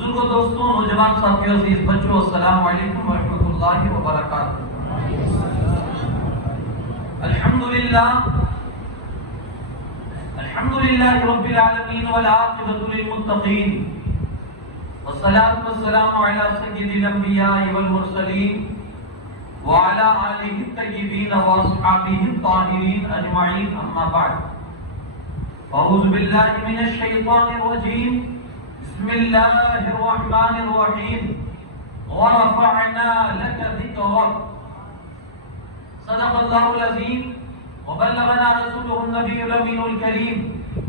بزرگوں، دوستوں، نوجوان ساتھیوں، عزیز بچوں، السلام علیکم ورحمۃ اللہ وبرکاتہ۔ الحمدللہ رب العالمین والعاقبۃ للمتقین، والصلاة والسلام علی سید الانبیاء والمرسلین وعلی آلہ الطیبین واصحابہ الطاہرین اجمعین، اما بعد۔ اعوذ باللہ من الشیطان الرجیم، بسم اللہ الرحمن الرحیم، ورفعنا لک ذکرک، صدق اللہ العظیم وبلغنا رسوله النبی الامین الکریم،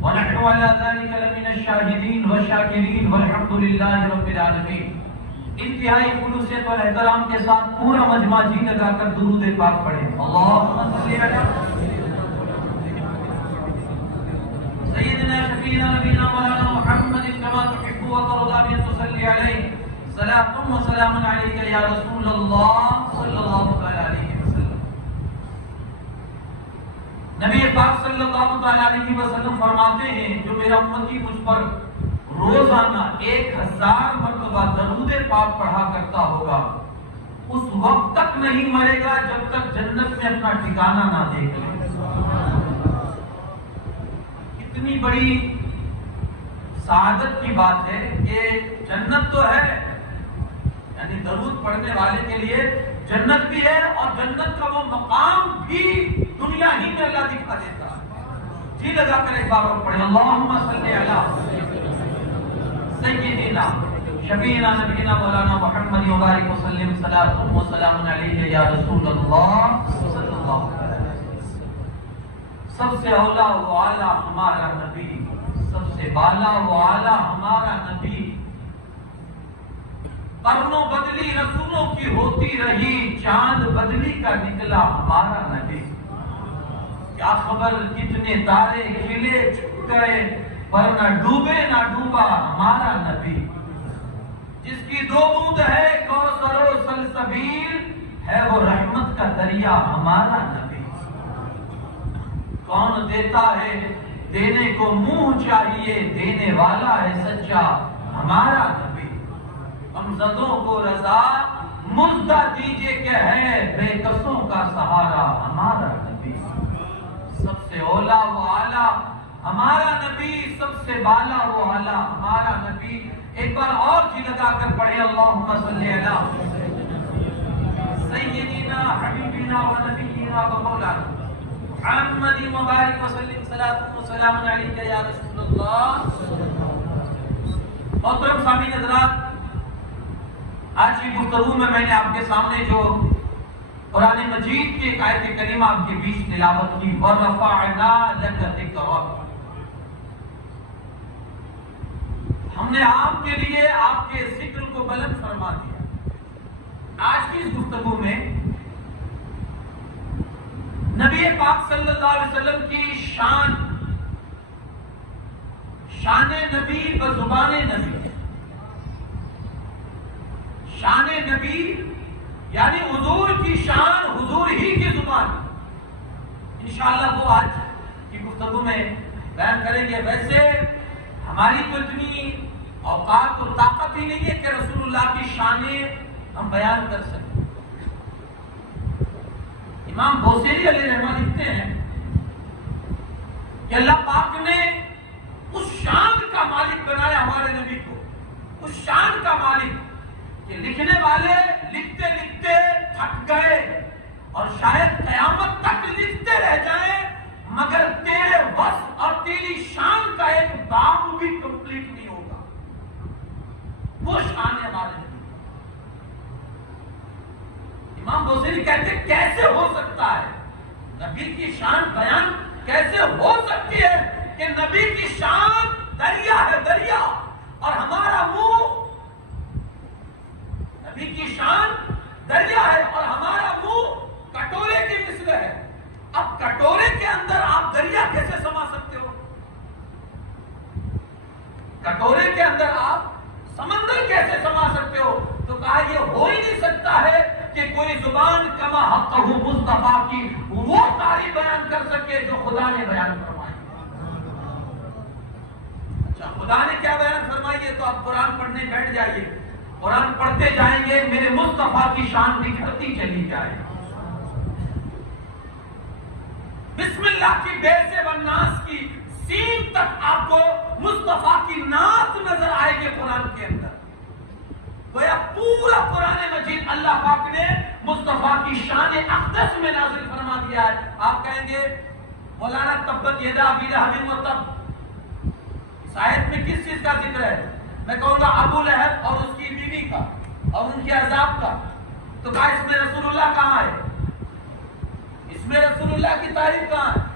ونحن على ذلك لمن الشاہدین والشاکرین والحمد للہ رب العالمین۔ انتہائی خلوصیت اور احترام کے ساتھ پورا مجمع جی لگا کر درود پاک پڑھیں۔ اللہم صل علی سیدنا شفیعنا نبینا مولانا محمد كما تحب وترضى بأن تصلي عليه صلاة وسلام عليك يا رسول الله صلی اللہ علیہ وسلم۔ نبی پاک صلی اللہ علیہ وسلم فرماتے ہیں جو میرا امتی مجھ پر روزانہ 1000 مرتبہ درود پاک پڑھا کرتا ہوگا اس وقت تک نہیں مرے گا جب تک جنت میں اپنا ٹھکانہ نہ دیکھ لے۔ اتنی بڑی سعادت کی بات ہے کہ جنت تو ہے، یعنی درود پڑھنے والے کے لیے جنت بھی ہے، اور جنت کا وہ مقام بھی دنیا ہی میں اللہ دکھا دیتا ہے۔ جی لگا کر ایک بار اور پڑھیں، اللہم صلی علی سیدنا شفیعنا نبینا مولانا محمد وبارک وسلم، صلاۃ وسلام علیک یا رسول اللہ صلی اللہ علیہ وسلم۔ سب سے اولا و اعلی ہمارا نبی، سب سے بالا و اعلی ہمارا نبی، قرنوں بدلی رسولوں کی ہوتی رہی، چاند بدلی کا نکلا ہمارا نبی۔ کیا خبر کتنے تارے کھلے چھپ گئے، پر نہ ڈوبے نہ ڈوبا ہمارا نبی۔ جس کی 2 بوند ہے کوثر و سلسبیل، ہے وہ رحمت کا دریا ہمارا نبی۔ کون دیتا ہے دینے کو منہ چاہیے، دینے والا ہے سچا ہمارا نبی۔ غمزدوں کو رضا مزدہ دیجئے کہ ہے بے کسوں کا سہارا ہمارا نبی۔ سب سے اولا و اعلی ہمارا نبی، سب سے بالا و اعلی ہمارا نبی۔ ایک بار اور جی لگا کر پڑھے، اللہم صلی علی سیدنا حبیبنا و نبینا و مولانا محمد مبارک وسلم، صلاۃ وسلام علیک یا رسول اللہ۔ محترم سامعین حضرات، آج کی گفتگو میں نے آپ کے سامنے جو قرآن مجید کی ایک آیت کریمہ آپ کے بیچ تلاوت کی، وَرَفَعْنَا لَكَ ذِكْرَكَ، ہم نے آپ کے لیے آپ کے ذکر کو بلند فرما دیا۔ آج کی اس گفتگو میں نبی پاک صلی اللہ علیہ وسلم کی شان نبی بزبان نبی، شان نبی یعنی حضور کی شان حضور ہی کی زبان، انشاءاللہ وہ آج کی گفتگو میں بیان کریں گے۔ ویسے ہماری تو اتنی اوقات اور طاقت ہی نہیں ہے کہ رسول اللہ کی شانیں ہم بیان کر سکیں۔ امام بوصیری علیہ رحمہ لکھتے ہیں کہ اللہ پاک نے اس شان کا مالک بنایا ہمارے نبی کو، اس شان کا مالک کہ لکھنے والے لکھتے لکھتے تھک گئے اور شاید قیامت تک لکھتے رہ جائیں، مگر تیرے وصف اور تیری شان کا ایک باب بھی کمپلیٹ نہیں ہوگا۔ وہ شان ہے ہمارے نبی۔ امام بوصیری کہتے کیسے ہو سکتا ہے، نبی کی شان بیان کیسے ہو سکتی ہے کہ نبی کی شان دریا ہے، دریا، اور ہمارا منہ، نبی کی شان دریا ہے اور ہمارا منہ کٹورے کے مثل ہے۔ اب کٹورے کے اندر آپ دریا کیسے سما سکتے ہو؟ کٹورے کے اندر آپ سمندر کیسے سما سکتے ہو؟ تو کہا یہ ہو ہی نہیں سکتا ہے کہ کوئی زبان کما حقہ مصطفیٰ کی وہ تعریف بیان کر سکے جو خدا نے بیان فرمائی۔ اچھا خدا نے کیا بیان فرمائیے؟ تو آپ قرآن پڑھنے بیٹھ جائیے، قرآن پڑھتے جائیں گے، میرے مصطفیٰ کی شان بکھرتی چلی جائے. بسم اللہ کی بے سے والناس کی سین تک آپ کو مصطفیٰ کی نعت نظر آئے گی قرآن کے اندر. گویا پورا قرآن مجید اللہ پاک نے مصطفیٰ کی شان اقدس میں نازل فرما دیا ہے. آپ کہیں گے مولانا تبت یدا ابی لہب و تب، اس آیت میں کس چیز کا ذکر ہے؟ میں کہوں گا ابو لہب اور اس کی بیوی کا اور ان کے عذاب کا. تو کہا اس میں رسول اللہ کہاں ہے؟ اس میں رسول اللہ کی تعریف کہاں ہے؟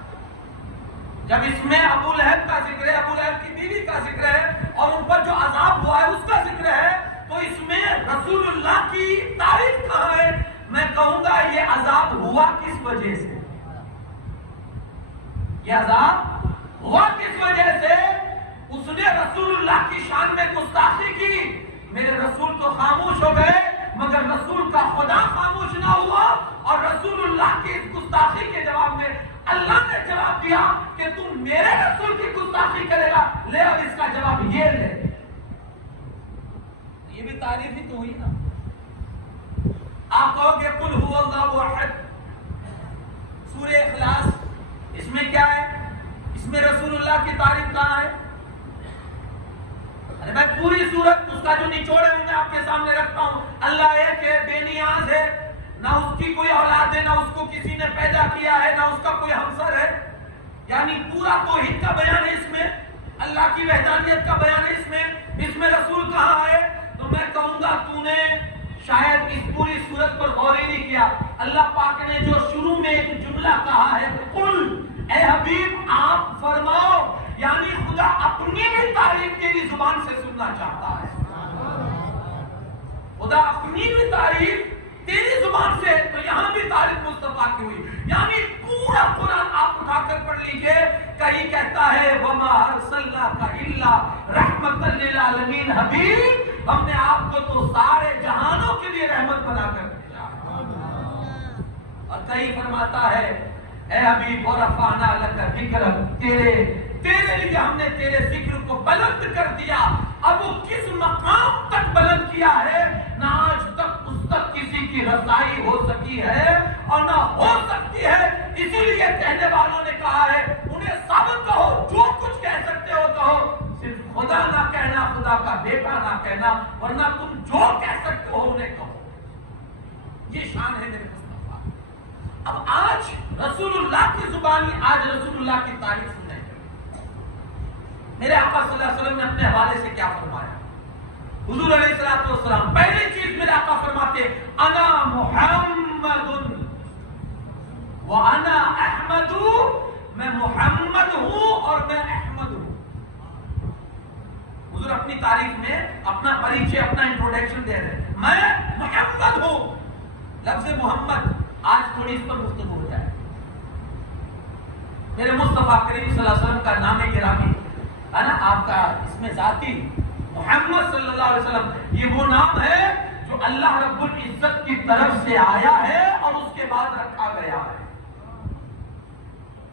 جب اس میں ابو لہب کا ذکر ہے، ابو لہب کی بیوی کا ذکر ہے اور ان پر جو عذاب ہوا ہے اس کا ذکر ہے، تو اس میں رسول اللہ کی تعریف کہاں ہے؟ میں کہوں گا یہ عذاب ہوا کس وجہ سے؟ یہ عذاب ہوا کس وجہ سے؟ اس نے رسول اللہ کی شان میں گستاخی کی. میرے رسول تو خاموش ہو گئے مگر رسول کا خدا خاموش نہ ہوا، اور رسول اللہ کی اس گستاخی کے جواب میں اللہ نے جواب دیا کہ تم میرے رسول کی گستاخی کرے گا، لے اب اس کا جواب یہ لے. یہ بھی تعریف ہی تو ہوئی نا. آپ کہو گے قل هو اللہ احد، سورہ اخلاص، اس میں کیا ہے؟ اس میں رسول اللہ کی تعریف کہاں ہے؟ ارے میں پوری سورت اس کا جو نچوڑ ہے میں آپ کے سامنے رکھتا ہوں. اللہ ایک ہے، بے نیاز ہے، نہ اس کی کوئی اولاد ہے، نہ اس کو کسی نے پیدا کیا ہے، نہ اس کا کوئی ہمسر ہے. یعنی پورا توحید کا بیان ہے اس میں، اللہ کی وحدانیت کا بیان ہے اس میں. اس میں رسول کہاں ہے؟ تو میں کہوں گا تو نے شاید اس پوری سورت پر غور ہی نہیں کیا. اللہ پاک نے جو شروع میں ایک جملہ کہا ہے قل، اے حبیب آپ فرماؤ، یعنی خدا اپنی بھی تعریف تیری زبان سے سننا چاہتا ہے. خدا اپنی بھی تعریف تیری زبان سے، تو یہاں بھی تعریف مصطفیٰ کی ہوئی. یعنی پورا قرآن آپ اٹھا کر پڑھ لیجئے، کہیں کہتا ہے وَمَا أَرْسَلْنَاكَ إِلَّا رَحْمَةً لِّلْعَالَمِينَ، حبیب ہم نے آپ کو تو سارے جہانوں کے لیے رحمت بنا کر بھیجا. اور کہیں فرماتا ہے اے حبیب وَرَفَعْنَا لَكَ ذِكْرَكَ، تیرے لیے ہم نے تیرے ذکر کو بلند کر دیا. اب وہ کس مقام تک بلند کیا ہے؟ نہ آج تک اس تک کسی کی رسائی ہو سکی ہے اور نہ ہو سکتی ہے. اسی لیے کہنے والوں نے کہا ہے انہیں ثابت کہو، جو کچھ کہہ سکتے ہو کہو، صرف خدا نہ کہنا، خدا کا بیٹا نہ کہنا، ورنہ تم جو کہہ سکتے ہو انہیں کہو. یہ شان ہے میرے مصطفیٰ. اب آج رسول اللہ کی زبانی، آج رسول اللہ کی تعریف سنیں. میرے آقا صلی اللہ علیہ وسلم نے اپنے حوالے سے کیا فرمایا؟ حضور علیہ الصلوۃ والسلام پہلی چیز میرے آقا فرماتے انا محمد وانا احمد، میں محمد ہوں اور میں احمد ہوں. حضور اپنی تعریف میں اپنا پریچے، اپنا انٹروڈکشن دے رہے ہیں. میں محمد ہوں. لفظ محمد آج تھوڑی اس پر گفتگو ہو جائے. میرے مصطفیٰ کریم صلی اللہ علیہ وسلم کا نام گرامی ہے نا، آپ کا اس میں ذاتی محمد صلی اللہ علیہ وسلم، یہ وہ نام ہے جو اللہ رب العزت کی طرف سے آیا ہے اور اس کے بعد رکھا گیا ہے.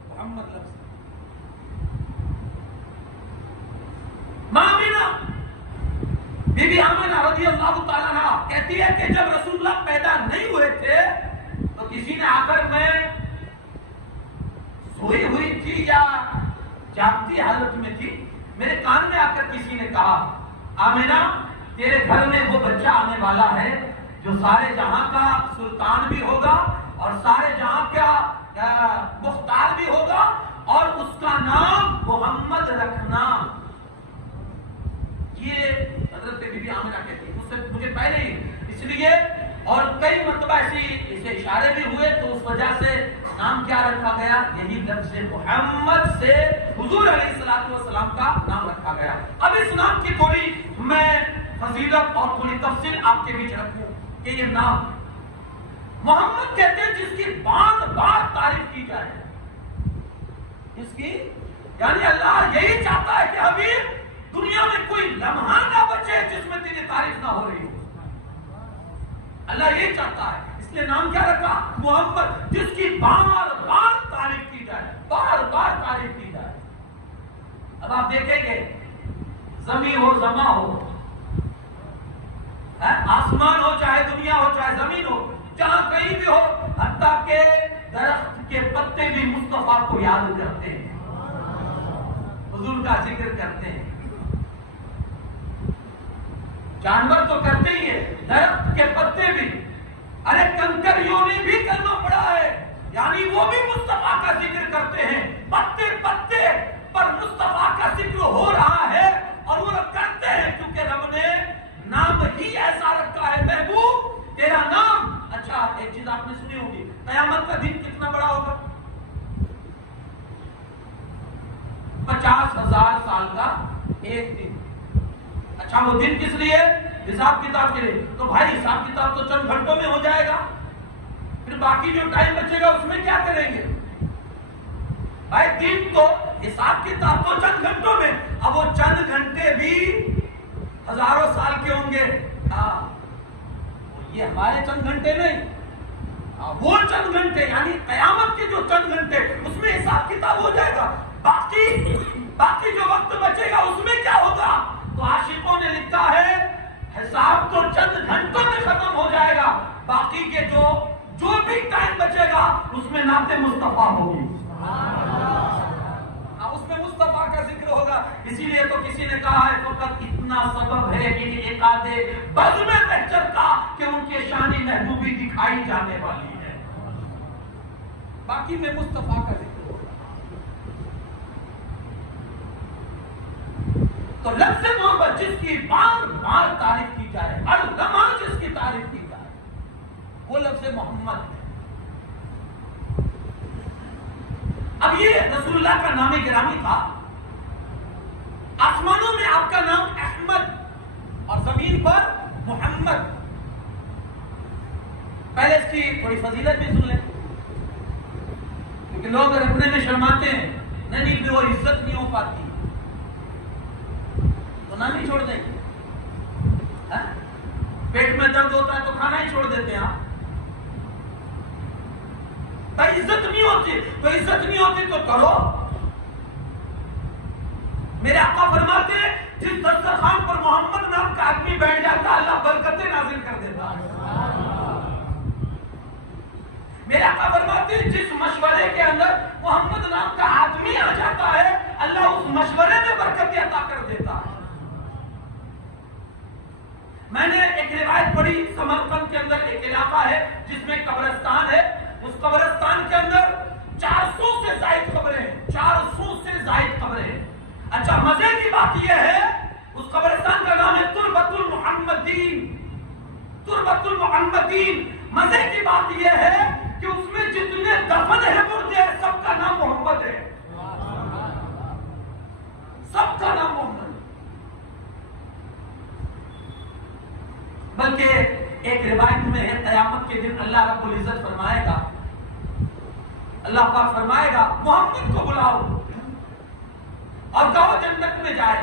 محمد لفظ. آمینہ بی بی آمینہ رضی اللہ تعالیٰ عنہا کہتی ہے کہ جب رسول اللہ پیدا نہیں ہوئے تھے تو کسی نے آ کر، میں سوئی ہوئی تھی یا جاگتی حالت میں تھی، میرے کان میں آ کر کسی نے کہا آمینہ تیرے گھر میں وہ بچہ آنے والا ہے جو سارے جہاں کا سلطان بھی ہوگا اور سارے جہاں کا مختار بھی ہوگا، اور اس کا نام محمد رکھنا. یہ حضرت بی بی آمینہ کہتی ہے. مجھے پہلے ہی اس لیے، اور کئی مرتبہ اسے اشارے بھی ہوئے، تو اس وجہ سے نام کیا رکھا گیا؟ یہی لفظ محمد سے حضور علیہ الصلوۃ والسلام کا نام رکھا گیا. اب اس نام کی تھوڑی میں فضیلت اور تھوڑی تفصیل آپ کے بیچ رکھوں کہ یہ نام محمد کہتے ہیں جس کی بار بار تعریف کی جائے. اس کی یعنی اللہ یہی چاہتا ہے کہ حبیب دنیا میں کوئی لمحہ نہ بچے جس میں تیری تعریف نہ ہو رہی ہو. اللہ یہی چاہتا ہے، اس لیے نام کیا رکھا؟ محمد، جس کی بار بار تعریف کی جائے، بار بار تعریف کی جائے. اب آپ دیکھیں گے زمین ہو زماں ہو، آسمان ہو چاہے دنیا ہو چاہے زمین ہو، جہاں کہیں بھی ہو، حتیٰ کہ درخت کے پتے بھی مصطفیٰ کو یاد کرتے ہیں، حضور کا ذکر کرتے ہیں۔ جانور تو کرتے ہی ہے، درخت کے پتے بھی، ارے کنکریوں نے بھی کرنا پڑا ہے، یعنی وہ بھی مصطفیٰ کا ذکر کرتے ہیں۔ پتے پتے پر مصطفیٰ کا ذکر ہو رہا ہے اور وہ کرتے ہیں کیونکہ رب نے نام ہی ایسا رکھا ہے۔ محبوب تیرا نام، اچھا ایک چیز آپ نے سنی ہوگی، قیامت کا دن کتنا بڑا ہوگا؟ 50,000 سال کا ایک دن۔ اچھا وہ دن کس لیے؟ حساب کتاب کے لیے۔ تو بھائی حساب کتاب تو چند گھنٹوں میں ہو جائے گا، پھر باقی جو ٹائم بچے گا اس میں کیا کریں گے؟ بھائی دن تو حساب کتاب تو چند گھنٹوں میں، اب وہ چند گھنٹے بھی ہزاروں سال کے ہوں گے۔ یہ ہمارے چند گھنٹے نہیں، وہ چند گھنٹے یعنی قیامت کے جو چند گھنٹے، اس میں حساب کتاب ہو جائے گا۔ باقی جو وقت بچے گا اس میں کیا ہوگا؟ تو عاشقوں نے لکھا ہے حساب تو چند گھنٹوں میں ختم ہو جائے گا، باقی کے جو بھی ٹائم بچے گا اس میں نعت مصطفیٰ ہوگی، اس میں مصطفیٰ کا ذکر ہوگا۔ اسی لیے تو کسی نے کہا ہے فقط اتنا سبب ہے کہ ایک آدھے بزم محشر کا کہ ان کے شان محبوبی دکھائی جانے والی ہے، باقی میں مصطفیٰ کا ذکر ہوگا۔ تو لفظ محبت جس کی بار بار تعریف کی جائے، ہر لمحہ جس کی تعریف کی جائے، وہ لفظ محمد ہے۔ اب یہ رسول اللہ کا نام گرامی تھا، آسمانوں میں آپ کا نام احمد اور زمین پر محمد۔ پہلے اس کی تھوڑی فضیلت بھی سن لیں، کیونکہ لوگ رکھنے میں شرماتے ہیں، نہیں پھر وہ عزت نہیں ہو پاتی تو نام ہی چھوڑ دیں گے، پیٹ میں درد ہوتا ہے تو کھانا ہی چھوڑ دیتے ہیں آپ۔ عزت نہیں ہوتی تو کرو۔ میرے آقا فرماتے ہیں جس دسترخوان پر محمد نام کا آدمی بیٹھ جاتا اللہ برکتیں نازل کر دیتا۔ میرے آقا فرماتے ہیں جس مشورے کے اندر محمد نام کا آدمی آ جاتا ہے اللہ اس مشورے میں برکتیں عطا کر دیتا ہے۔ میں نے ایک روایت پڑھی، سمرقند کے اندر ایک علاقہ ہے جس میں قبرستان ہے، اس قبرستان کے اندر 400 سے زائد قبریں ہیں، 400 سے زائد قبریں ہیں۔ اچھا مزے کی بات یہ ہے اس قبرستان کا نام ہے تربت المحمدین، تربت المحمدین۔ مزے کی بات یہ ہے کہ اس میں جتنے دفن ہیں مردے ہیں سب کا نام محمد ہے، سب کا نام محمد ہے۔ بلکہ ایک روایت میں ہے قیامت کے دن اللہ رب العزت فرمائے گا، اللہ پاک فرمائے گا محمد کو بلاؤ اور کہو جنت میں جائے۔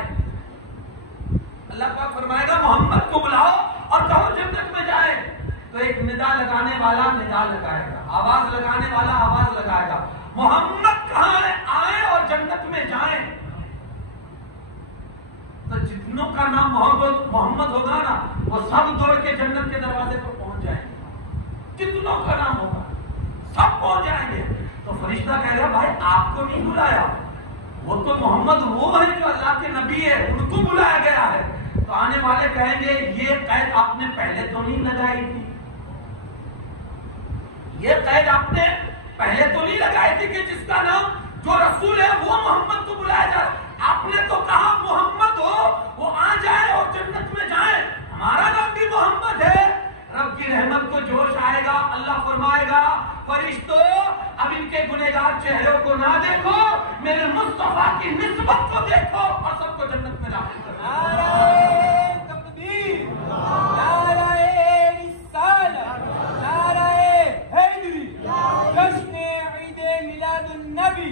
اللہ پاک فرمائے گا محمد کو بلاؤ اور کہو جنت میں جائے۔ تو ایک ندا لگانے والا ندا لگائے گا، آواز لگانے والا آواز لگائے گا، محمد کہاں ہے آئیں اور جنت میں جائیں۔ تو جتنوں کا نام محمد ہوگا نا وہ سب دوڑ کے جنت کے دروازے پر پہنچ جائیں گے، جتنوں کا نام ہوگا سب پہنچ جائیں گے۔ تو فرشتہ کہہ رہا بھائی آپ کو نہیں بلایا، وہ تو محمد وہ ہے جو اللہ کے نبی ہے، ان کو بلایا گیا ہے۔ تو آنے والے کہیں گے یہ قید آپ نے پہلے تو نہیں لگائی تھی، یہ قید آپ نے پہلے تو نہیں لگائی تھی کہ جس کا نام جو رسول ہے وہ محمد کو بلایا جائے۔ آپ نے تو کہا محمد ہو وہ آ جائے اور جنت میں جائیں، ہمارا نام بھی محمد ہے۔ رب کی رحمت کو جوش آئے گا، اللہ فرمائے گا فرشتوں اب ان کے گنہگار چہروں کو نہ دیکھو، میرے مصطفیٰ کی نسبت کو دیکھو اور سب کو جنت میں داخل کرو۔ نعرہ تکبیر، نعرہ رسالت، نعرہ حیدری، جشن عید میلاد النبی۔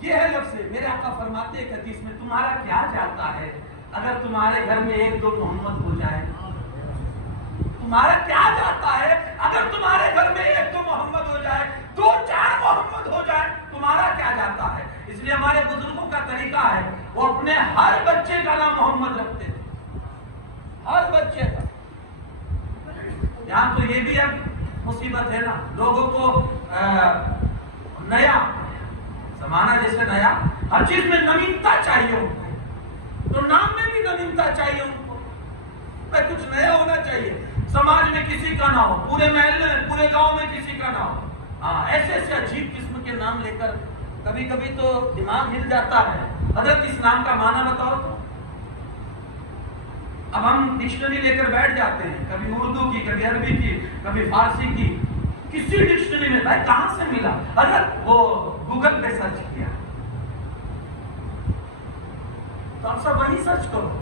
یہ ہے لفظ میرے آقا فرماتے ہیں حدیث میں تمہارا کیا جاتا ہے اگر تمہارے گھر میں ایک دو محمد ہو جائے، تمہارا کیا جاتا ہے اگر تمہارے گھر میں ایک دو محمد ہو جائے، دو چار محمد ہو جائے، تمہارا کیا جاتا ہے؟ اس لیے ہمارے بزرگوں کا طریقہ ہے وہ اپنے ہر بچے کا نام محمد رکھتے تھے، ہر بچے کا۔ یہاں تو یہ بھی اب مصیبت ہے نا، لوگوں کو نیا زمانہ جیسے نیا، ہر چیز میں نوینتا چاہیے ان کو، تو نام میں بھی نوینتا چاہیے ان کو، کچھ نیا ہونا چاہیے، سماج میں کسی کا نہ ہو، پورے محلے میں پورے گاؤں میں کسی کا نہ ہو۔ ہاں ایسے ایسے عجیب قسم کے نام لے کر کبھی کبھی تو دماغ ہل جاتا ہے۔ حضرت اس نام کا معنی بتاؤ تو۔ اب ہم ڈکشنری لے کر بیٹھ جاتے ہیں، کبھی اردو کی، کبھی عربی کی، کبھی فارسی کی، کسی ڈکشنری میں بھائی کہاں سے ملا؟ حضرت وہ گوگل پہ سرچ کیا تو آپ سب وہی سرچ کرو،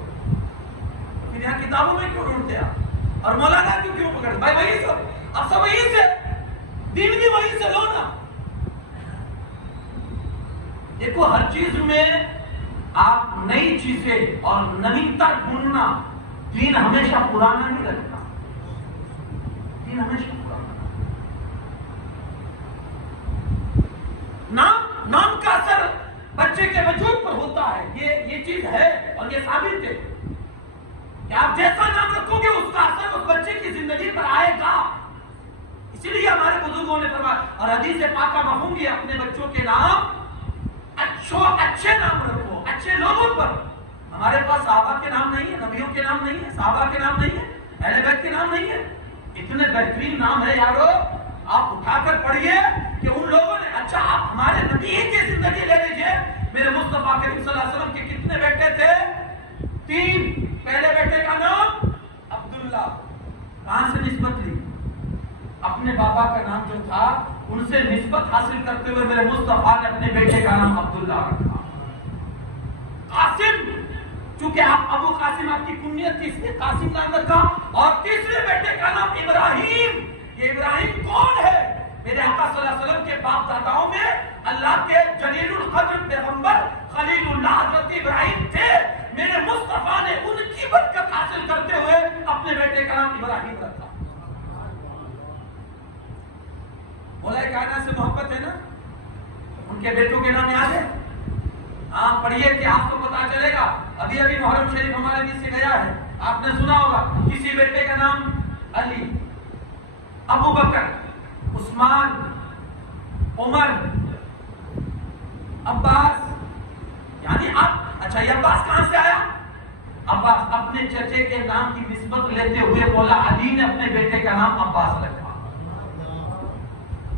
پھر یہاں کتابوں میں کیوں ڈھونڈتے آپ؟ اور مولانا کیوں پکڑ؟ بھائی وہی سب، آپ سب وہی سے، دین بھی وہی سے لو نا۔ دیکھو ہر چیز میں آپ نئی چیزیں اور نوینتا ڈھونڈنا، دین ہمیشہ پرانا نہیں رکھتا، دین ہمیشہ پرانا۔ نام کا اثر بچے کے وجود پر ہوتا ہے، یہ چیز ہے اور یہ ثابت ہے کہ آپ جیسا نام رکھو گے اس کا اثر اس بچے کی زندگی پر آئے گا۔ اسی لیے ہمارے بزرگوں نے فرمایا، اور حدیث پاکہ مفہوم بھی اپنے بچوں کے نام اچھے نام رکھو، اچھے لوگوں پر۔ ہمارے پاس صحابہ کے نام نہیں ہے، نبیوں کے نام نہیں ہے، صحابہ کے نام نہیں ہے، اہل بیت کے نام نہیں ہے، اتنے بہترین نام ہے یارو، آپ اٹھا کر پڑھیے کہ ان لوگوں نے، اچھا آپ ہمارے نبی کی زندگی لے لیجیے، میرے مصطفیٰ کریم صلی اللہ علیہ وسلم کے کتنے بیٹے تھے؟ 3۔ پہلے بیٹے کا نام عبداللہ، کہاں سے نسبت لی؟ اپنے بابا کا نام جو تھا ان سے نسبت حاصل کرتے ہوئے میرے مصطفیٰ نے اپنے بیٹے کا نام عبداللہ رکھا۔ قاسم، چونکہ آپ ابو قاسم آپ کی کنیت تھی اس لیے قاسم نام رکھا، اور تیسرے بیٹے کا نام ابراہیم۔ یہ ابراہیم کون ہے؟ میرے آقا صلی اللہ علیہ وسلم کے باپ داداؤں میں اللہ کے جلیل القدر پیغمبر خلیل اللہ حضرت ابراہیم تھے۔ میرے مصطفیٰ نے ان کی برکت حاصل کرتے ہوئے اپنے بیٹے کا نام ابراہیم رکھا۔ مولا کائنات سے محبت ہے نا، ان کے بیٹوں کے نام یاد ہے؟ ہاں پڑھیے کہ آپ کو پتا چلے گا۔ ابھی محرم شریف ہمارے بیچ سے گیا ہے، آپ نے سنا ہوگا کسی بیٹے کا نام علی، ابو بکر، عثمان، عمر، عباس، یعنی آپ، اچھا یہ عباس کہاں سے آیا؟ عباس اپنے چچے کے نام کی نسبت لیتے ہوئے مولا علی نے اپنے بیٹے کا نام عباس رکھا۔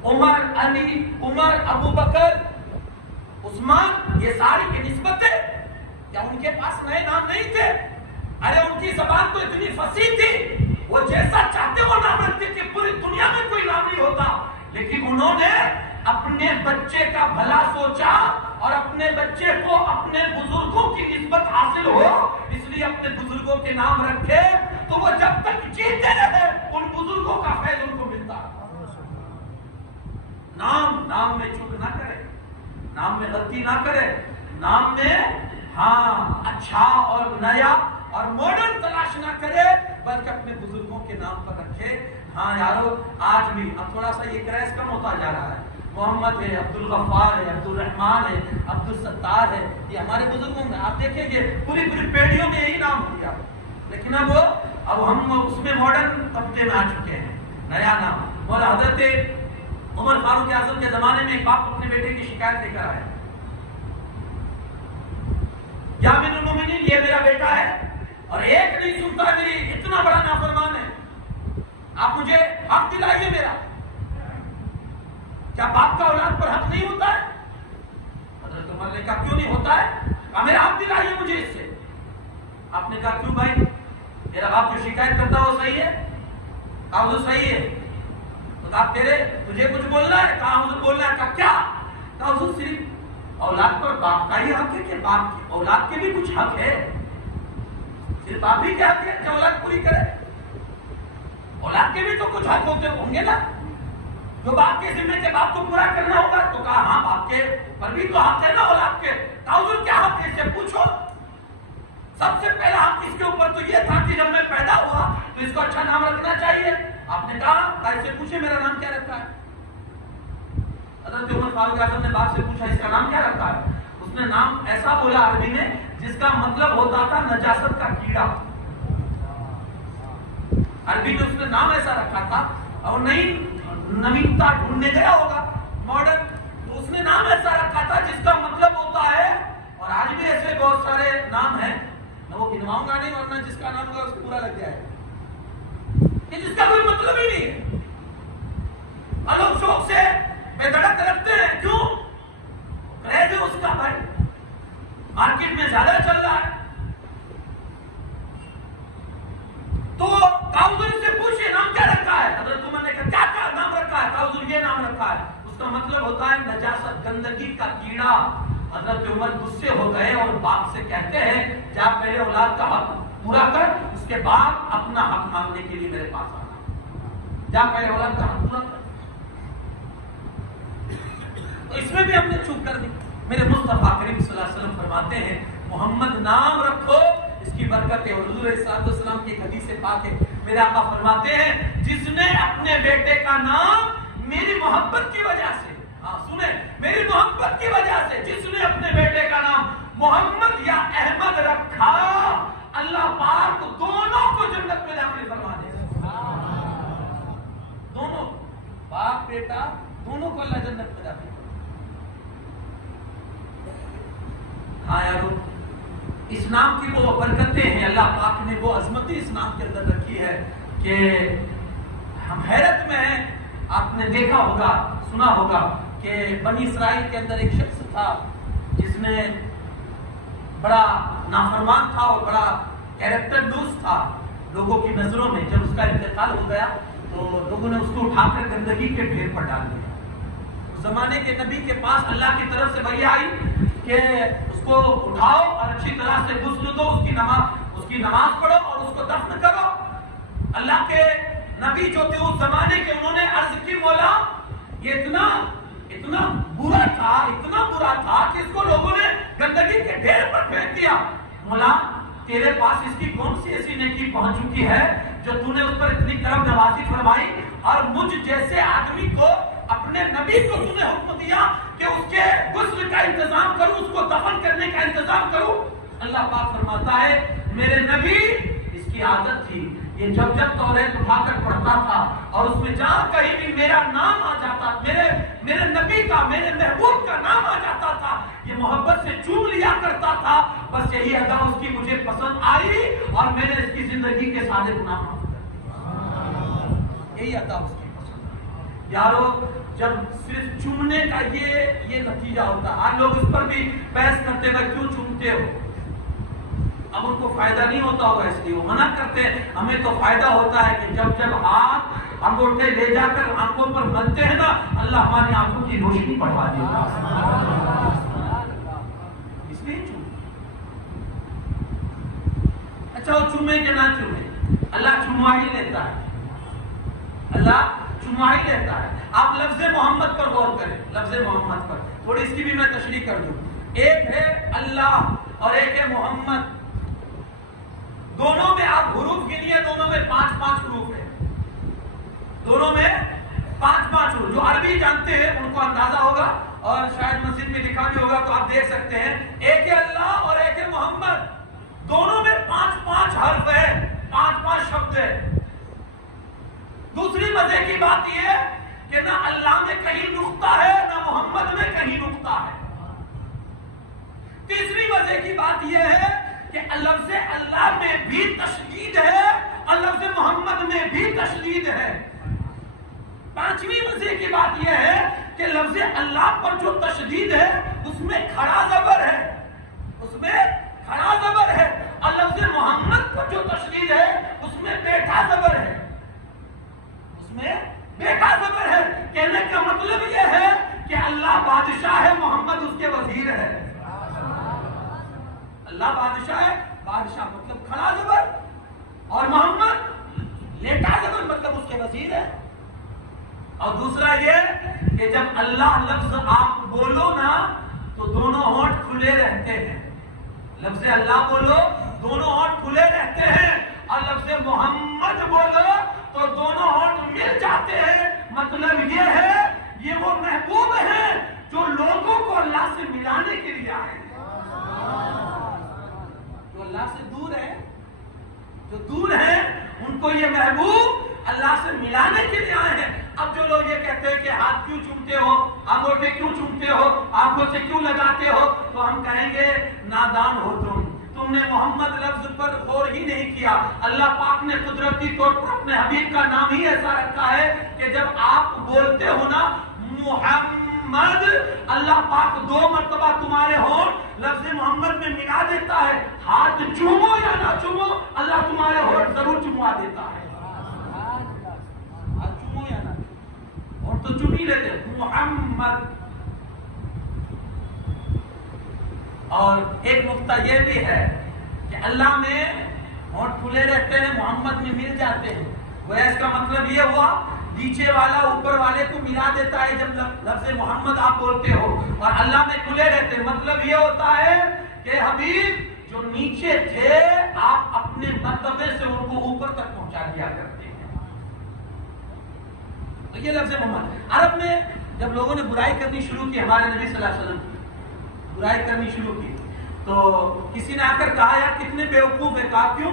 عمر، علی، عمر، ابو بکر، عثمان، یہ ساری کی نسبتیں، کیا ان کے پاس نئے نام نہیں تھے؟ ارے ان کی زبان تو اتنی فصیح تھی، وہ جیسا چاہتے وہ نام رکھتے تھے، پوری دنیا میں کوئی نام نہیں ہوتا، لیکن انہوں نے اپنے بچے کا بھلا سوچا اور اپنے بچے کو اپنے بزرگوں کی نسبت حاصل ہو، اس لیے اپنے بزرگوں کے نام رکھے، تو وہ جب تک جیتے رہے ان بزرگوں کا فیض ان کو ملتا۔ نام میں چوک نہ کرے، نام میں غلطی نہ کرے، نام میں اچھا اور نیا اور ماڈرن تلاش نہ کرے، بلکہ اپنے بزرگوں کے نام پر رکھے۔ ہاں یارو آج بھی اب تھوڑا سا یہ کریز کم ہوتا جا رہا ہے، محمد ہے، عبد الغفار ہے، عبد الرحمان ہے، عبد الستار ہے، یہ ہمارے بزرگوں میں آپ دیکھیں گے پوری پیڑھیوں میں یہی نام دیا، لیکن اب ہم اس میں ماڈرن طبقے میں آ چکے ہیں، نیا نام۔ مولا حضرت عمر فاروق اعظم کے زمانے میں ایک باپ اپنے بیٹے کی شکایت لے کر آیا، یا امیر المومنین یہ میرا بیٹا ہے اور ایک نہیں سنتا، میری اتنا بڑا نافرمان ہے، آپ مجھے حق دلائیے میرا۔ کیا باپ کا اولاد پر حق نہیں ہوتا ہے؟ حضرت عمر نے کہا کیوں نہیں ہوتا ہے؟ کہا میرا حق دلائیے مجھے اس سے۔ آپ نے کہا کیوں بھائی، میرا باپ جو شکایت کرتا وہ صحیح ہے؟ کہا وہ صحیح ہے۔ تو آپ تجھے کچھ بولنا ہے؟ کہا حضور بولنا ہے۔ کہا کیا؟ کہا حضور صرف اولاد پر باپ کا ہی حق ہے کہ باپ کی اولاد کے بھی کچھ حق ہے؟ صرف باپ ہی کیا حق ہے کہ اولاد پوری کرے؟ اولاد کے بھی تو کچھ حق ہوتے ہوں گے نا، جو باپ کے ذمہ کے باپ کو پورا کرنا ہوگا۔ تو کہا ہاں باپ کے پر بھی تو حق ہے نا اولاد کے۔ کہا حضور کیا حق ہے؟ اس سے پوچھو۔ سب سے پہلا حق اس کے اوپر تو یہ تھا کہ جب میں پیدا ہوا تو اس کو اچھا نام رکھنا چاہیے۔ آپ نے کہا اس سے پوچھے میرا نام کیا رکھا ہے؟ حضرت عمر فاروق اعظم نے باپ سے پوچھا اس کا نام کیا رکھا ہے؟ اس نے نام ایسا بولا عربی میں جس کا مطلب ہوتا تھا نجاست کا کیڑا. عربی میں اس نے نام ایسا رکھا تھا اور نوینتا ڈھونڈنے گیا ہوگا ماڈرن، تو اس نے نام ایسا رکھا تھا جس کا مطلب ہوتا ہے. اور آج بھی ایسے بہت سارے نام ہیں، میں وہ گنواؤں گا نہیں ورنہ جس کا نام ہوگا اس کو پورا لگ جائے کہ جس کا کوئی مطلب ہی نہیں ہے. اور لوگ شوق سے بے دھڑک رکھتے ہیں. کیوں؟ کریز ہے اس کا بھائی، مارکیٹ میں زیادہ چل رہا ہے. تو کاؤزر سے پوچھئے نام کیا رکھا ہے؟ حضرت عمر نے کہا کیا نام رکھا ہے؟ کاؤزر یہ نام رکھا ہے. اس کا مطلب ہوتا ہے نجاست، گندگی کا کیڑا. حضرت عمر غصے ہو گئے اور باپ سے کہتے ہیں جا پہلے اولاد کا حق پورا کر، اس کے بعد اپنا حق مانگنے کے لیے میرے پاس آنا. جا پہلے اولاد کا حق پورا کر. تو اس میں بھی ہم نے چوک کر دی. میرے مصطفیٰ کریم صلی اللہ علیہ وسلم فرماتے ہیں محمد نام رکھو، اس کی برکت ہے. اور حضور صلی اللہ علیہ وسلم کی ایک حدیث پاک ہے، میرے آقا فرماتے ہیں جس نے اپنے بیٹے کا نام میری محبت کی وجہ سے، سنیں، میری محبت کی وجہ سے جس نے اپنے بیٹے کا نام محمد یا احمد رکھا، اللہ پاک دونوں کو جنت میں داخل فرما دے. دونوں، باپ بیٹا دونوں کو اللہ جنت میں داخل. ہاں یارو، اس نام کی وہ برکتیں ہیں، اللہ پاک نے وہ عظمتیں اس نام کے اندر رکھی ہے کہ ہم حیرت میں ہیں. آپ نے دیکھا ہوگا، سنا ہوگا کہ بنی اسرائیل کے اندر ایک شخص تھا جس نے بڑا نافرمان تھا اور بڑا کیریکٹر لوز تھا لوگوں کی نظروں میں. جب اس کا انتقال ہو گیا تو لوگوں نے اس کو اٹھا کر گندگی کے ڈھیر پر ڈال دیا. اس زمانے کے نبی کے پاس اللہ کی طرف سے وحی آئی کہ اس کو اٹھاؤ اور اچھی طرح سے غسل دو، اس کی نماز پڑھو اور اس کو دفن کرو. اللہ کے نبی جو تھے اس زمانے کے، انہوں نے عرض کی مولا یہ اتنا برا تھا کہ اس کو لوگوں نے گندگی کے ڈھیر پر پھینک دیا. مولا تیرے پاس اس کی کون سی ایسی نیکی پہنچ چکی ہے جو تو نے اس پر اتنی کرم نوازی فرمائی اور مجھ جیسے آدمی کو، اپنے نبی کو تو نے حکم دیا کہ اس کے غسل کا انتظام کروں، اس کو دفن کرنے کا انتظام کروں. اللہ پاک فرماتا ہے میرے نبی اس کی عادت تھی، یہ جب توریت اٹھا کر پڑھتا تھا اور اس میں جہاں کہیں بھی میرا نام آ جاتا، میرے نبی کا، میرے محبوب کا نام آ جاتا تھا، یہ محبت سے چوم لیا کرتا تھا. بس یہی ادا اس کی مجھے پسند آئی اور میں نے اس کی زندگی کے سارے گناہ معاف کر دیے. یہی ادا اس کی پسند آئی. یارو جب صرف چومنے کا یہ نتیجہ ہوتا. آج لوگ اس پر بھی بحث کرتے ہیں کیوں چومتے ہو. اب ان کو فائدہ نہیں ہوتا ہوگا اس لیے وہ منع کرتے ہیں. ہمیں تو فائدہ ہوتا ہے کہ جب ہاتھ انگوٹھے لے جا کر آنکھوں پر ملتے ہیں نا، اللہ ہماری آنکھوں کی روشنی بڑھا دیتا ہے. اس لیے اچھا وہ چومے کہ نہ چومے، اللہ چوما ہی لیتا ہے. اللہ چوما ہی لیتا ہے. آپ لفظ محمد پر غور کریں، لفظ محمد پر تھوڑی اس کی بھی میں تشریح کر دوں. ایک ہے اللہ اور ایک ہے محمد. دونوں میں آپ حروف گنیے، دونوں میں 5 حروف ہیں. دونوں میں 5 حروف. جو عربی جانتے ہیں ان کو اندازہ ہوگا اور شاید مسجد میں لکھا بھی ہوگا تو آپ دیکھ سکتے ہیں. ایک ہے اللہ اور ایک ہے محمد. دونوں میں 5 حرف ہے، 5 شبد ہے. دوسری مزے کی بات یہ ہے کہ نہ اللہ میں کہیں نقطہ ہے نہ محمد میں کہیں نقطہ ہے. تیسری مزے کی بات یہ ہے کہ لفظ اللہ میں بھی تشدید ہے اور لفظ محمد میں بھی تشدید ہے. پانچویں مزے کی بات یہ ہے کہ لفظ اللہ پر جو تشدید ہے اس میں کھڑا زبر ہے، اور لفظ محمد پر جو تشدید ہے اس میں بیٹھا زبر ہے. کہنے کا مطلب یہ ہے کہ اللہ بادشاہ ہے، محمد اس کے وزیر ہے. اللہ بادشاہ ہے، بادشاہ مطلب کھڑا زبر، اور محمد لیٹا زبر مطلب اس کے وزیر ہے. اور دوسرا یہ کہ جب اللہ لفظ آپ بولو نا تو دونوں ہونٹ کھلے رہتے ہیں. لفظ اللہ بولو دونوں ہونٹ کھلے رہتے ہیں، اور لفظ محمد بولو تو دونوں ہونٹ مل جاتے ہیں. مطلب یہ ہے یہ وہ محبوب ہیں جو لوگوں کو اللہ سے ملانے کے لیے آئے ہیں. اللہ سے دور ہیں، جو دور ہیں ان کو یہ محبوب اللہ سے ملانے کے لیے آئے ہیں۔ اب جو لوگ یہ کہتے ہیں کہ ہاتھ کیوں چومتے ہو، انگوٹھے کیوں چومتے ہو، آنکھوں سے کیوں لگاتے ہو، تو ہم کہیں گے نادان ہو تم نے محمد لفظ پر غور ہی نہیں کیا۔ اللہ پاک نے قدرتی طور پر اپنے حبیب کا نام ہی ایسا رکھا ہے کہ جب آپ بولتے ہو نا محمد، اللہ پاک 2 مرتبہ تمہارے ہونٹ لفظ محمد میں ملا دیتا ہے۔ ہاتھ چومو یا نہ چومو، اللہ تمہارے ہونٹ ضرور چموا دیتا ہے۔ ہاتھ چومو یا نہ چومو، اور تو چم ہی لیتے محمد۔ اور ایک نقطہ یہ بھی ہے کہ اللہ میں ہونٹ کھلے رہتے ہیں، محمد میں مل جاتے ہیں۔ وہ اس کا مطلب یہ ہوا نیچے والا اوپر والے کو ملا دیتا ہے جب لفظ محمد آپ بولتے ہو، اور اللہ میں کھلے رہتے ہیں۔ مطلب یہ ہوتا ہے کہ حبیب جو نیچے تھے آپ اپنے مرتبے سے ان کو اوپر تک پہنچا دیا کرتے ہیں۔ تو یہ لفظ محمد عرب میں جب لوگوں نے برائی کرنی شروع کی، ہمارے نبی صلی اللہ علیہ وسلم برائی کرنی شروع کی، تو کسی نے آ کر کہا یار کتنے بیوقوف ہے۔ کہا کیوں؟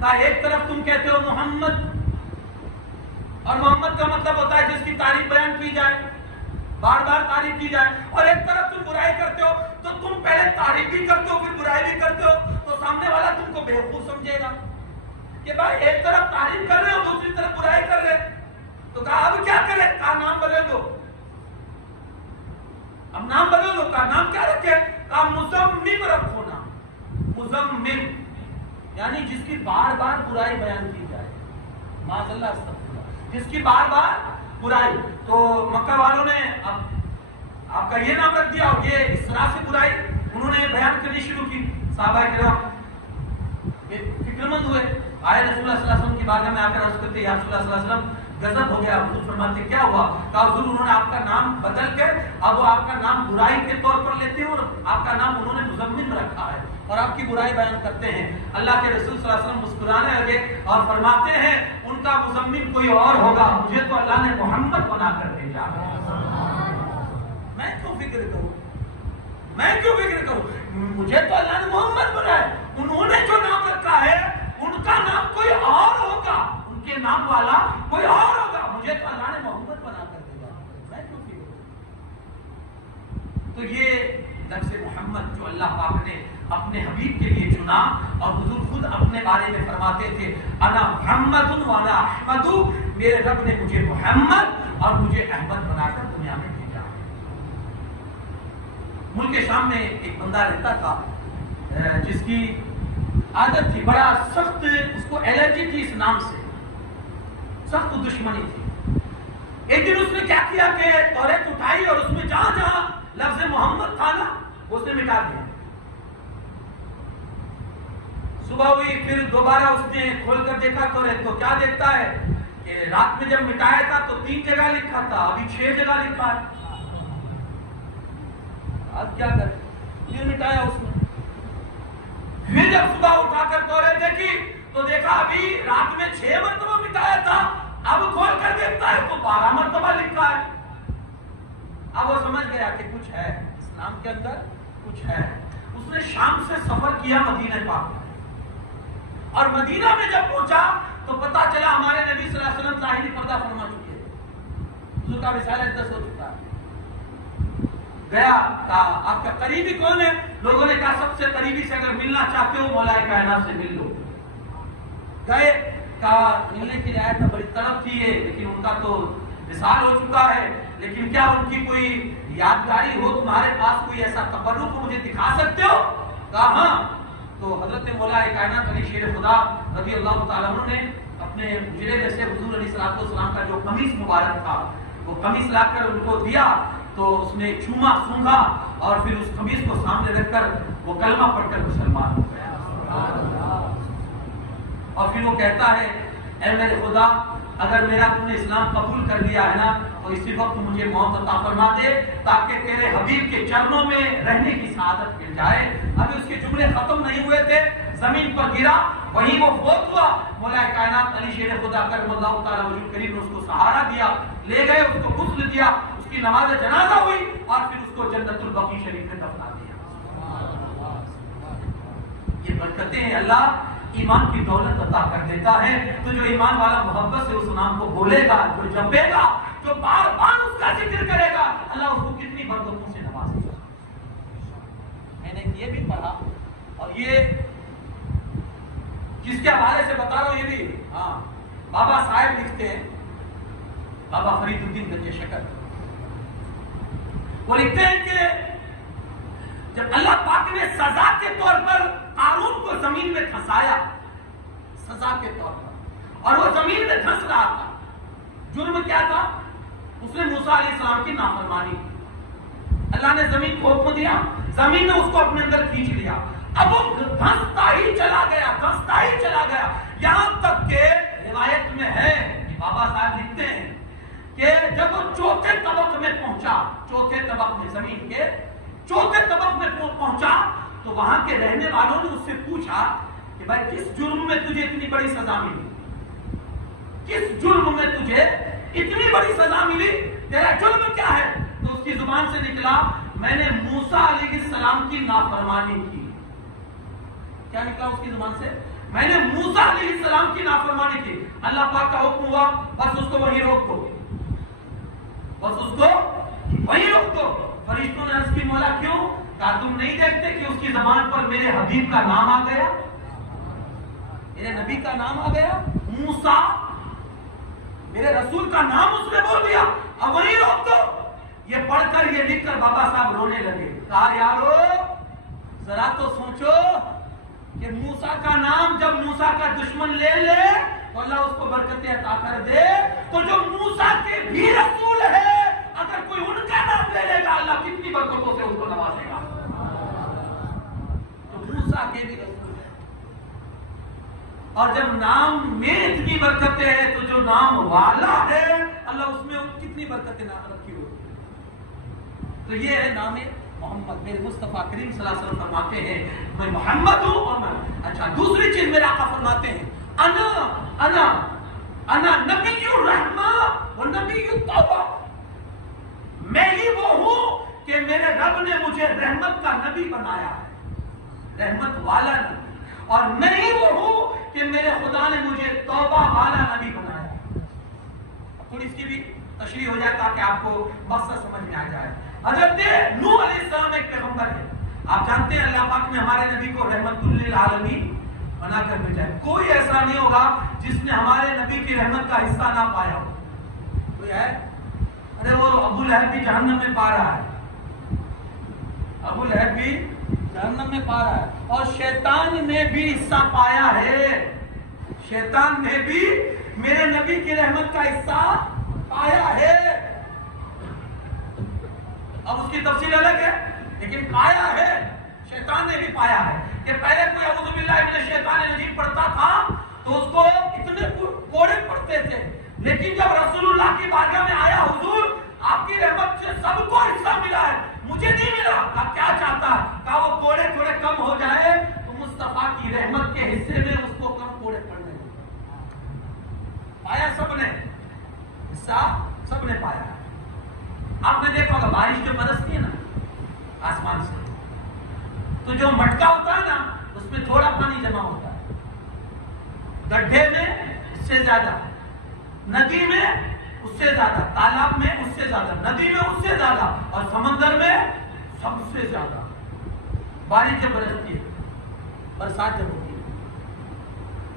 کہا ایک طرف تم کہتے ہو محمد، اور محمد کا مطلب ہوتا ہے جس کی تعریف بیان کی جائے، بار بار تعریف کی جائے، اور ایک طرف تم برائی کرتے ہو تو تم پہلے تعریف بھی کرتے ہو پھر برائی بھی کرتے ہو، تو سامنے والا تم کو بیوقوف سمجھے گا کہ بھائی ایک طرف تعریف کر رہے ہو دوسری طرف برائی کر رہے۔ تو کہا اب کیا کرے؟ کہا نام بدل دو، اب نام بدل دو۔ کہا نام کیا رکھے؟ کہا مزمم رکھو نام، مزمم یعنی جس کی بار بار برائی بیان کی جائے، معاذ اللہ استغفر اللہ، جس کی بار بار برائی۔ تو مکہ والوں نے اب آپ کا یہ نام رکھ دیا، اور یہ اس طرح سے برائی انہوں نے بیان کرنی شروع کی۔ صحابہ کرام فکر مند ہوئے، آئے رسول اللہ صلی اللہ علیہ وسلم کی بارگاہ میں آ کر عرض کرتے یا رسول اللہ صلی اللہ علیہ وسلم غضب ہو گیا۔ حضور فرماتے کیا ہوا؟ کہا حضور انہوں نے آپ کا نام بدل کر اب وہ آپ کا نام برائی کے طور پر لیتے ہیں، اور آپ کا نام انہوں نے مزمم رکھا ہے اور آپ کی برائی بیان کرتے ہیں۔ اللہ کے رسول صلی اللہ علیہ وسلم مسکرانے لگے اور فرماتے ہیں ان کا مزمم کوئی اور ہوگا، مجھے تو اللہ نے محمد بنا کر بھیجا ہے۔ میں کیوں فکر کروں، میں کیوں فکر کروں؟ مجھے تو اللہ نے محمد بنایا، انہوں نے جو نام رکھا ہے ان کا نام کوئی اور ہوگا، ان کے نام والا کوئی اور ہوگا، مجھے تو اللہ نے محمد بنا کر بھیجا، میں کیوں فکر کروں؟ تو یہ لفظ محمد جو اللہ پاک نے اپنے حبیب کے لیے چنا، اور حضور خود اپنے بارے میں فرماتے تھے انا محمد وانا احمد، میرے رب نے مجھے محمد اور مجھے احمد بنا کر دنیا میں بھیجا۔ ملک شام میں ایک بندہ رہتا تھا جس کی عادت تھی، بڑا سخت اس کو الرجی تھی اس نام سے، سخت دشمنی تھی۔ ایک دن اس نے کیا کیا کہ توریت اٹھائی اور اس میں جہاں جہاں لفظ محمد تھا نا اس نے مٹا دیا۔ صبح ہوئی پھر دوبارہ اس نے کھول کر دیکھا تو کیا دیکھتا ہے کہ رات میں جب مٹایا تھا تو 3 جگہ لکھا تھا، ابھی 6 جگہ لکھا ہے۔ اب کیا کرے؟ پھر مٹایا اس نے۔ پھر جب صبح اٹھا کر توریت دیکھی تو دیکھا ابھی رات میں 6 مرتبہ مٹایا تھا، اب کھول کر دیکھتا ہے تو 12 مرتبہ لکھا ہے۔ اب وہ سمجھ گیا کہ کچھ ہے اسلام کے اندر، کچھ ہے۔ اس نے شام سے سفر کیا مدینہ پاک، اور مدینہ میں جب پہنچا تو پتا چلا ہمارے نبی صلی اللہ علیہ وسلم ظاہری پردہ فرما چکے ہیں، حضور کا وصال اقدس ہو چکا ہے۔ گیا کہا آپ کا قریبی کون ہے؟ لوگوں نے کہا سب سے قریبی سے اگر ملنا چاہتے ہو مولا کائنات سے مل لو۔ گئے، کہا ملنے کی رعایت بڑی طلب تھی ہے لیکن ان کا تو وصال ہو چکا ہے، لیکن کیا ان کی کوئی یادگاری ہو تمہارے پاس، کوئی ایسا تبرک مجھے دکھا سکتے ہو؟ کہا ہاں۔ تو حضرت مولا کائنات علی شیر خدا رضی اللہ تعالیٰ عنہ نے اپنے حجرے میں سے حضور علیہ السلام کا جو قمیص مبارک تھا وہ قمیص لا کر ان کو دیا، تو اس نے چوما سونگا اور پھر اس قمیص کو سامنے رکھ کر وہ کلمہ پڑھ کر مسلمان ہو گیا۔ اور پھر وہ کہتا ہے اے میرے خدا اگر میرا تم نے اسلام قبول کر لیا ہے نا تو اسی وقت مجھے موت عطا فرما دے تاکہ تیرے حبیب کے چرنوں میں رہنے کی سعادت مل جائے۔ ابھی اس کے جملے ختم نہیں ہوئے تھے، زمین پر گرا، وہیں وہ فوت ہوا۔ مولا کائنات علی شیر خدا کرم اللہ تعالی وجہ کریم نے اس کو سہارا دیا، لے گئے، اس کو غسل دیا، اس کی نماز جنازہ ہوئی اور پھر اس کو جنت البقیع شریف میں دفنا دیا۔ یہ برکتیں ہیں اللہ ایمان کی دولت عطا کر دیتا ہے. تو جو ایمان والا محبت سے اس نام کو بولے گا، جو جپے گا، جو بار بار اس کا ذکر کرے گا، اللہ اس کو کتنی برکتوں سے نوازے گا. میں نے یہ بھی پڑھا اور یہ جس کے حوالے سے بتا رہا ہوں یہ بھی بابا صاحب لکھتے ہیں، بابا فرید الدین گنج شکر، وہ لکھتے ہیں کہ جب اللہ پاک نے سزا کے طور پر قارون کو زمین میں دھسایا، سزا کے طور پر، اور وہ زمین میں دھس رہا تھا، جرم کیا تھا؟ اس نے موسیٰ علیہ السلام کی نافرمانی. اللہ نے زمین کو حکم دیا، زمین نے اس کو اپنے اندر کھینچ لیا. اب وہ دھستا ہی چلا گیا، دھستا ہی چلا گیا، یہاں تک کہ روایت میں ہے کہ بابا صاحب لکھتے ہیں کہ جب وہ چوتھے طبق میں پہنچا، چوتھے طبق میں، زمین کے چوتھے طبق میں پہنچا، تو وہاں کے رہنے والوں نے اس سے پوچھا کہ بھائی کس جرم میں تجھے اتنی بڑی سزا ملی؟ کس جرم میں تجھے اتنی بڑی سزا ملی؟ تیرا جرم کیا ہے؟ تو اس کی زبان سے نکلا، میں نے موسیٰ علیہ السلام کی نافرمانی کی. کیا نکلا اس کی زبان سے؟ میں نے موسیٰ علیہ السلام کی نافرمانی کی. اللہ پاک کا حکم ہوا، بس اس کو وہیں روک دو، بس اس کو وہیں روک دو. فرشتوں نے عرض کی مولا کیوں؟ کہا تم نہیں دیکھتے کہ اس کی زبان پر میرے حبیب کا نام آ گیا، میرے نبی کا نام آ گیا، موسیٰ، میرے رسول کا نام اس نے بول دیا، اب وہیں روک دو. یہ پڑھ کر، یہ لکھ کر بابا صاحب رونے لگے. کہا یارو ذرا تو سوچو کہ موسیٰ کا نام جب موسیٰ کا دشمن لے لے تو اللہ اس کو برکتیں عطا کر دے، تو جو موسیٰ کے بھی رسول ہے اگر کوئی ان کا نام لے لے گا اللہ کتنی برکتوں سے اس کو نوازے گا. تو موسیٰ کے بھی رسول ہے، اور جب نام میں اتنی برکتیں ہیں تو جو نام والا ہے اللہ اس میں کتنی برکتیں رکھی ہوئی. تو یہ ہے نام محمد. میرے مصطفیٰ کریم صلی اللہ علیہ وسلم فرماتے ہیں میں محمد ہوں اور میں. اچھا دوسری چیز میرے آقا فرماتے ہیں انا نبی الرحمہ و نبی التوبہ. میں ہی وہ ہوں کہ میرے رب نے مجھے رحمت کا نبی بنایا ہے، رحمت والا نبی، اور میں ہی وہ ہوں کہ میرے خدا نے مجھے توبہ والا نبی بنایا ہے. تھوڑی اس کی بھی تشریح ہو جائے تاکہ آپ کو مقصد سمجھ میں آ جائے. حضرت نوح علیہ السلام ایک پیغمبر ہے. آپ جانتے ہیں اللہ پاک نے ہمارے نبی کو رحمت للعالمین بنا کر بھیجا ہے. کوئی ایسا نہیں ہوگا جس نے ہمارے نبی کی رحمت کا حصہ نہ پایا ہو. کوئی ہے؟ ارے وہ ابو لہب بھی جہنم میں پا رہا ہے، ابو لہب بھی جہنم میں پا رہا ہے، اور شیطان نے بھی حصہ پایا ہے. شیطان نے بھی میرے نبی کی رحمت کا حصہ پایا ہے. اب اس کی تفصیل الگ ہے لیکن پایا ہے. شیطان نے بھی پایا ہے کہ پہلے کوئی اعوذ باللہ من الشیطان الرجیم پڑھتا تھا تو اس کو اتنے کوڑے پڑتے تھے، لیکن جب رسول اللہ کی بارگاہ میں آیا حضور آپ کی رحمت سے سب کو حصہ ملا ہے، مجھے نہیں ملا. اب کیا چاہتا ہے؟ کہا وہ کوڑے تھوڑے کم ہو جائے تو مصطفیٰ کی رحمت کے حصے میں اس کو کم کوڑے پڑنے. پایا سب نے حصہ، سب نے پایا. آپ نے دیکھا ہوگا بارش جو برستی ہے نا آسمان سے، تو جو مٹکا ہوتا ہے نا اس میں تھوڑا پانی جمع ہوتا ہے، گڈھے میں اس سے زیادہ، ندی میں اس سے زیادہ، تالاب میں اس سے زیادہ، ندی میں اس سے زیادہ، اور سمندر میں سب سے زیادہ. بارش جب برستی ہے، برسات جب ہوتی ہے،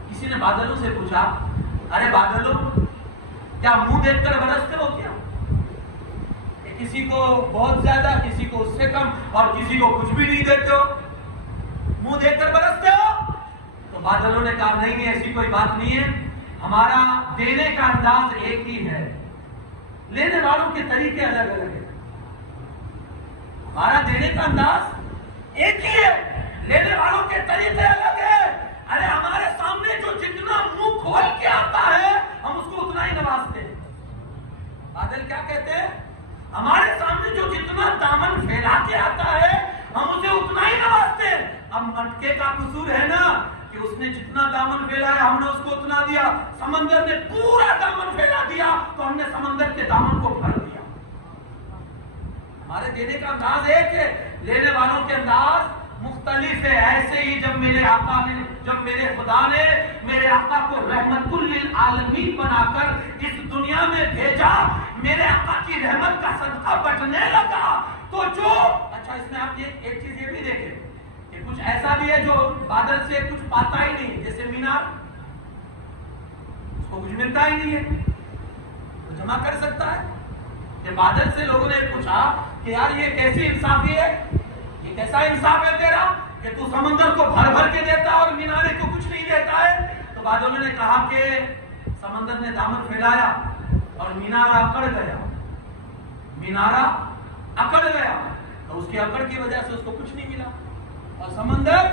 کسی نے بادلوں سے پوچھا ارے بادلوں کیا منہ دیکھ کر برستے ہو کیا؟ کسی کو بہت زیادہ، کسی کو اس سے کم، اور کسی کو کچھ بھی نہیں دیتے ہو، منہ دیکھ کر برستے ہو؟ تو بادلوں نے کہا نہیں ایسی کوئی بات نہیں ہے، ہمارا دینے کا انداز ایک ہی ہے، لینے والوں کے طریقے الگ الگ ہیں. ہمارا دینے کا انداز ایک ہی ہے، لینے والوں کے طریقے الگ ہیں. ارے ہمارے سامنے جو جتنا منہ کھول کے آتا ہے ہم اس کو اتنا ہی نوازتے ہیں. بادل کیا کہتے ہیں؟ ہمارے سامنے جو جتنا دامن پھیلا کے آتا ہے ہم اسے اتنا ہی نوازتے ہیں. اب مٹکے کا قصور ہے نا کہ اس نے جتنا دامن پھیلا ہے ہم نے اس کو اتنا دیا. سمندر نے پورا دامن پھیلا دیا تو ہم نے سمندر کے دامن کو بھر دیا. ہمارے دینے کا انداز ایک ہے، لینے والوں کے انداز مختلف ہے. ایسے ہی جب میرے آقا نے، جب میرے خدا نے میرے آقا کو رحمت للعالمین بنا کر اس دنیا میں بھیجا، میرے آقا کی رحمت کا صدقہ بٹنے لگا تو جو اچھا اس میں آپ ایک چیز یہ بھی دیکھیں کہ کچھ ایسا بھی ہے جو بادل سے کچھ پاتا ہی نہیں، جیسے مینار، اس کو کچھ ملتا ہی نہیں ہے تو جمع کر سکتا ہے. کہ بادل سے لوگوں نے پوچھا کہ یار یہ کیسی انصافی ہے، یہ کیسا انصاف ہے تیرا کہ تو سمندر کو بھر بھر کے دیتا اور مینارے کو کچھ نہیں دیتا ہے. تو بادلوں نے کہا کہ سمندر نے دامن پھیلایا اور مینارہ اکڑ گیا، مینارہ اکڑ گیا تو اس کی اکڑ کی وجہ سے اس کو کچھ نہیں ملا، اور سمندر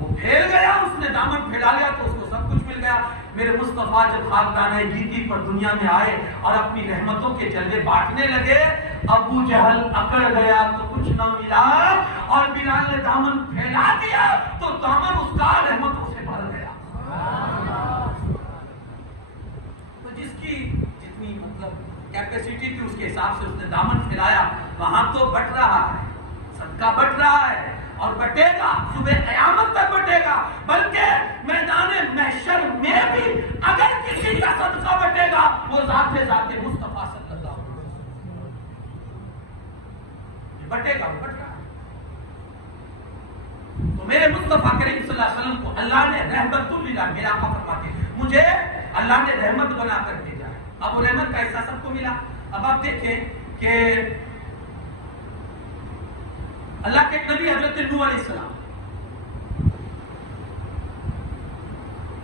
وہ پھیل گیا، اس نے دامن پھیلا لیا تو اس کو سب کچھ مل گیا. میرے مصطفیٰ جب خاکدانِ گیتی پر دنیا میں آئے اور اپنی رحمتوں کے جلوے بانٹنے لگے، ابو جہل اکڑ گیا تو کچھ نہ ملا، اور بلال نے دامن پھیلا دیا تو دامن اس کا رحمتوں سے بھر گیا. تو جس کی جتنی مطلب کیپیسٹی تھی اس کے حساب سے اس نے دامن پھیلایا. وہاں تو بٹ رہا ہے، صدقہ بٹ رہا ہے اور بٹے گا، صبح قیامت تک بٹے گا. بلکہ میدان محشر میں بھی اگر کسی کا صدقہ بٹے گا وہ ذات مصطفیٰ صلی اللہ علیہ وسلم بٹے گا، بٹ رہا ہے. تو میرے مصطفیٰ کریم صلی اللہ علیہ وسلم کو اللہ نے رحمت للعالمین، میرا آقا فرماتے ہیں مجھے اللہ نے رحمت بنا کر بھیجا ہے. اب رحمت کا حصہ سب کو ملا. اب آپ دیکھیں کہ اللہ کے نبی حضرت نوح علیہ السلام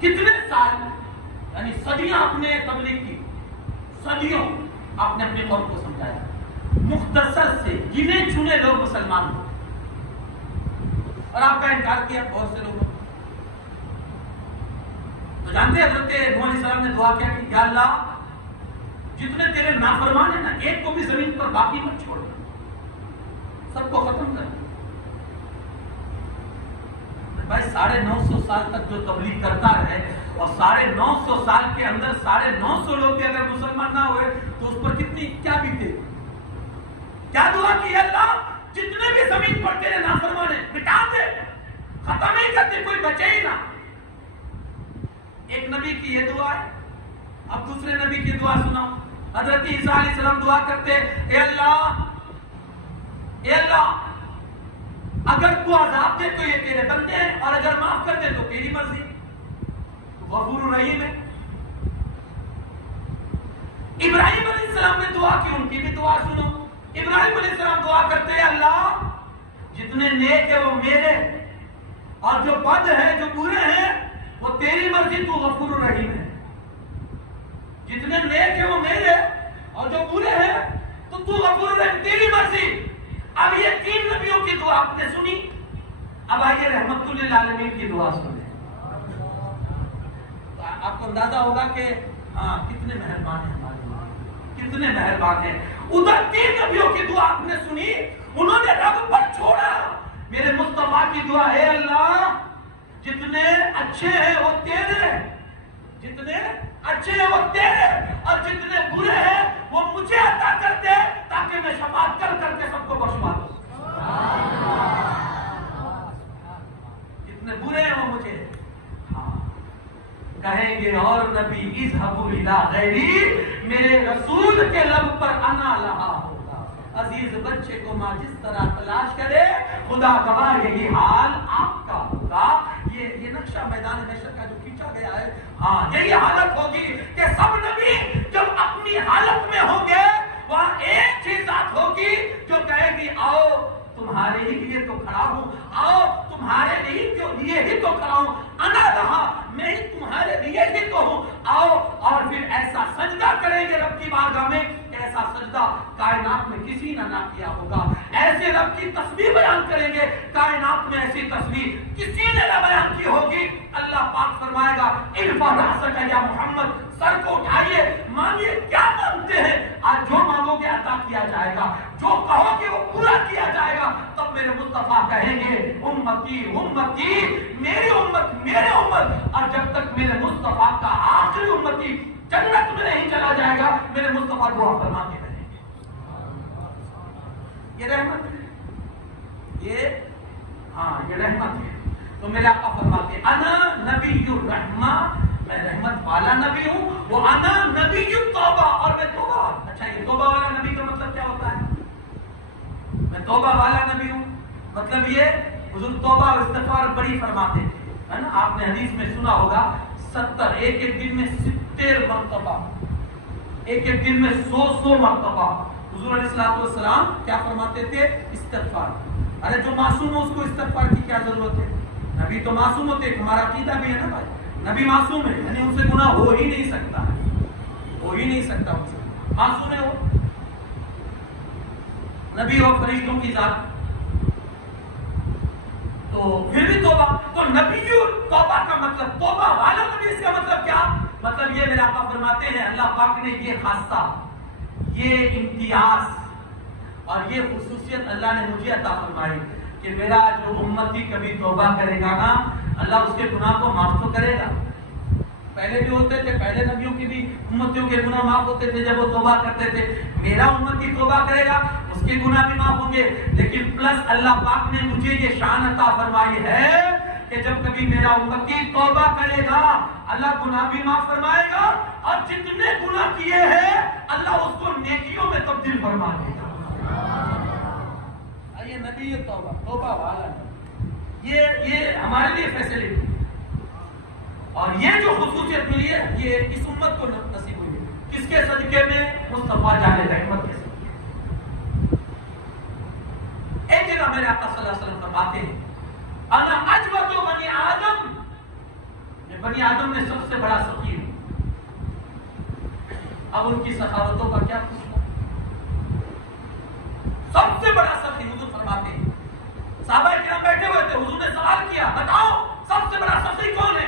کتنے سال یعنی صدیاں اپنے تبلیغ کی، صدیوں آپ نے اپنے قوم کو سمجھایا. مختصر سے گنے چنے لوگ مسلمان ہوئے اور آپ کا انکار کیا بہت سے لوگوں. تو جانتے ہیں حضرت نوح علیہ السلام نے دعا کیا کہ یا اللہ جتنے تیرے نافرمان ہیں نا ایک کو بھی زمین پر باقی مت چھوڑ، سب کو ختم کر. بھائی 950 سال تک جو تبلیغ کرتا رہے اور 950 سال کے اندر 950 لوگ بھی اگر مسلمان نہ ہوئے تو اس پر کتنی کیا بیتے. کیا دعا کی اللہ جتنے بھی زمین پر تیرے نافرمان ہیں مٹا دے، ختم ہی کر دے، کوئی بچے ہی نہ. ایک نبی کی یہ دعا ہے. اب دوسرے نبی کی دعا سناؤ. حضرت عیسیٰ علیہ السلام دعا کرتے اے اللہ اگر تو عذاب دے تو یہ تیرے بندے ہیں اور اگر معاف کر دے تو تیری مرضی. غفور الرحیم ہے. ابراہیم علیہ السلام نے دعا کی، ان کی بھی دعا سنو. ابراہیم علیہ السلام دعا کرتے ہیں اللہ جتنے نیک ہیں وہ میرے اور جو بد ہیں جو برے ہیں وہ تیری مرضی، تو غفور الرحیم ہے. جتنے نیک ہیں وہ میرے اور جو برے ہیں تو غفور الرحیم، تیری مرضی. اب یہ 3 نبیوں کی دعا آپ نے سنی. اب آئیے رحمت للعالمین کی دعا سنیں. آپ کو اندازہ ہوگا کہ ہاں کتنے مہربان ہیں ہمارے، کتنے مہربان ہیں. ادھر 3 نبیوں کی دعا آپ نے سنی، انہوں نے رب پر چھوڑا. میرے مصطفیٰ کی دعا ہے اللہ جتنے اچھے ہیں وہ تیرے، جتنے اچھے ہیں وہ تیرے اور جتنے برے ہیں وہ مجھے عطا کر دے تاکہ میں شفاعت کر کر کے سب کو بخشوا دوں. جتنے برے ہیں وہ مجھے کہیں گے. اور نبی اذهبوا الى غیری، میرے رسول کے لب پر انا لہا ہوگا. عزیز بچے کو ماں جس طرح تلاش کرے خدا گواہ یہی حال آپ کا ہوگا. یہ نقشہ میدان محشر کا جو کھینچا گیا ہے، ہاں یہی حالت ہوگی کہ سب نبی جب اپنی حالت میں ہوں گے وہاں ایک ہی ذات ہوگی جو کہے گی آؤ تمہارے ہی لیے تو کھڑا ہوں، آؤ تمہارے لیے ہی تو کھڑا ہوں، انا رہا میں ہی تمہارے لیے ہی تو ہوں، آؤ. اور پھر ایسا سجدہ کریں گے رب کی بارگاہ میں، ایسا سجدہ کائنات میں کسی نے نہ کیا ہوگا. ایسے رب کی تسبیح بیان کریں گے، کائنات میں ایسی تسبیح کسی نے نہ بیان کی ہوگی. اللہ پاک فرمائے گا ارفع رأسک یا محمد، سر کو اٹھائیے، مانگیے کیا مانگتے ہیں. آج جو مانگو گے عطا کیا جائے گا، جو کہو گے وہ پورا کیا جائے گا. تب میرے مصطفیٰ کہیں گے امتی امتی، میری امت میرے امت. اور جب تک میرے مصطفیٰ کا آخری امتی جنت میں نہیں چلا جائے گا میرے مصطفیٰ دعا فرماتے رہیں گے. یہ رحمت ہے، یہ میرے آقا فرماتے انا نبی الرحمہ، میں رحمت والا نبی ہوں، وہ انا نبی التوبہ، اور میں توبہ۔ اچھا یہ توبہ والا نبی کا مطلب کیا ہوتا ہے؟ میں توبہ والا نبی ہوں مطلب یہ حضور توبہ اور استغفار بڑی فرماتے تھے، ہے نا؟ آپ نے حدیث میں سنا ہوگا 70 ایک دن میں 70 مرتبہ، ایک دن میں 100 مرتبہ حضور علیہ السلام کیا فرماتے تھے؟ استغفار۔ ارے جو معصوم ہو اس کو استغفار کی کیا ضرورت ہے؟ نبی تو معصوم ہوتے، ہمارا عقیدہ بھی ہے نا بھائی، نبی معصوم ہے، یعنی ان سے گناہ ہو ہی نہیں سکتا ہے، ہو ہی نہیں سکتا ان سے، معصوم ہے وہ، نبی اور فرشتوں کی ذات، تو پھر بھی توبہ۔ تو نبی توبہ کا مطلب، توبہ والا نبی، اس کا مطلب کیا؟ مطلب یہ میرے آقا فرماتے ہیں اللہ پاک نے یہ خاصہ، یہ امتیاز اور یہ خصوصیت اللہ نے مجھے عطا فرمائی کہ میرا جو امتی کبھی توبہ کرے گا نا، اللہ اس کے گناہ کو معاف تو کرے گا۔ پہلے بھی ہوتے تھے، پہلے نبیوں کی بھی امتیوں کے گناہ معاف ہوتے تھے جب وہ توبہ کرتے تھے، میرا امتی توبہ کرے گا اس کے گناہ بھی معاف ہوں گے، لیکن پلس اللہ پاک نے مجھے یہ شان عطا فرمائی ہے کہ جب کبھی میرا امتی توبہ کرے گا اللہ گناہ بھی معاف فرمائے گا، اور جتنے گناہ کیے ہیں اللہ اس کو نیکیوں میں تبدیل فرما دے گا۔ یہ نبی یہ توبہ والا یہ ہمارے لیے فیسلٹی، اور یہ جو خصوصیت ملی ہے یہ اس امت کو نصیب ہوئی ہے، کس کے صدقے میں؟ مصطفیٰ جان رحمت کے صدقے۔ ایک جگہ میرے آقا صلی اللہ علیہ وسلم فرماتے ہیں انا اجود بنی آدم، میں بنی آدم میں سب سے بڑا سخی ہوں۔ اب ان کی سخاوتوں کا کیا پوچھنا، سب سے بڑا سخی حضور فرماتے ہیں، صحابہ کرام بیٹھے ہوئے تھے، حضور نے سوال کیا بتاؤ سب سے بڑا سخی کون ہے؟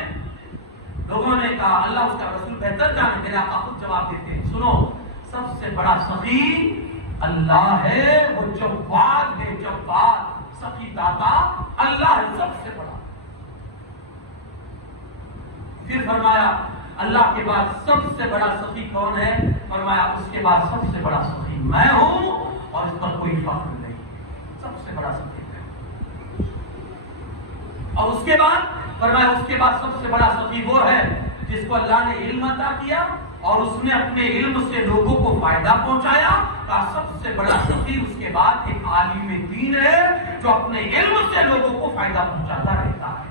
لوگوں نے کہا اللہ اس کا رسول بہتر جانے، میرے آقا خود جواب دیتے ہیں سنو، سب سے بڑا سخی اللہ ہے، وہ جواد ہے، جواد، سخی داتا اللہ ہے سب سے بڑا۔ پھر فرمایا اللہ کے بعد سب سے بڑا سخی کون ہے؟ فرمایا اس کے بعد سب سے بڑا سخی میں ہوں اور اس پر کوئی فخر نہیں، سب سے بڑا سخی ہے۔ اور اس کے بعد فرمایا اس کے بعد سب سے بڑا سخی وہ ہے جس کو اللہ نے علم عطا کیا اور اس نے اپنے علم سے لوگوں کو فائدہ پہنچایا، کا سب سے بڑا سخی اس کے بعد ایک عالم دین ہے جو اپنے علم سے لوگوں کو فائدہ پہنچاتا رہتا ہے۔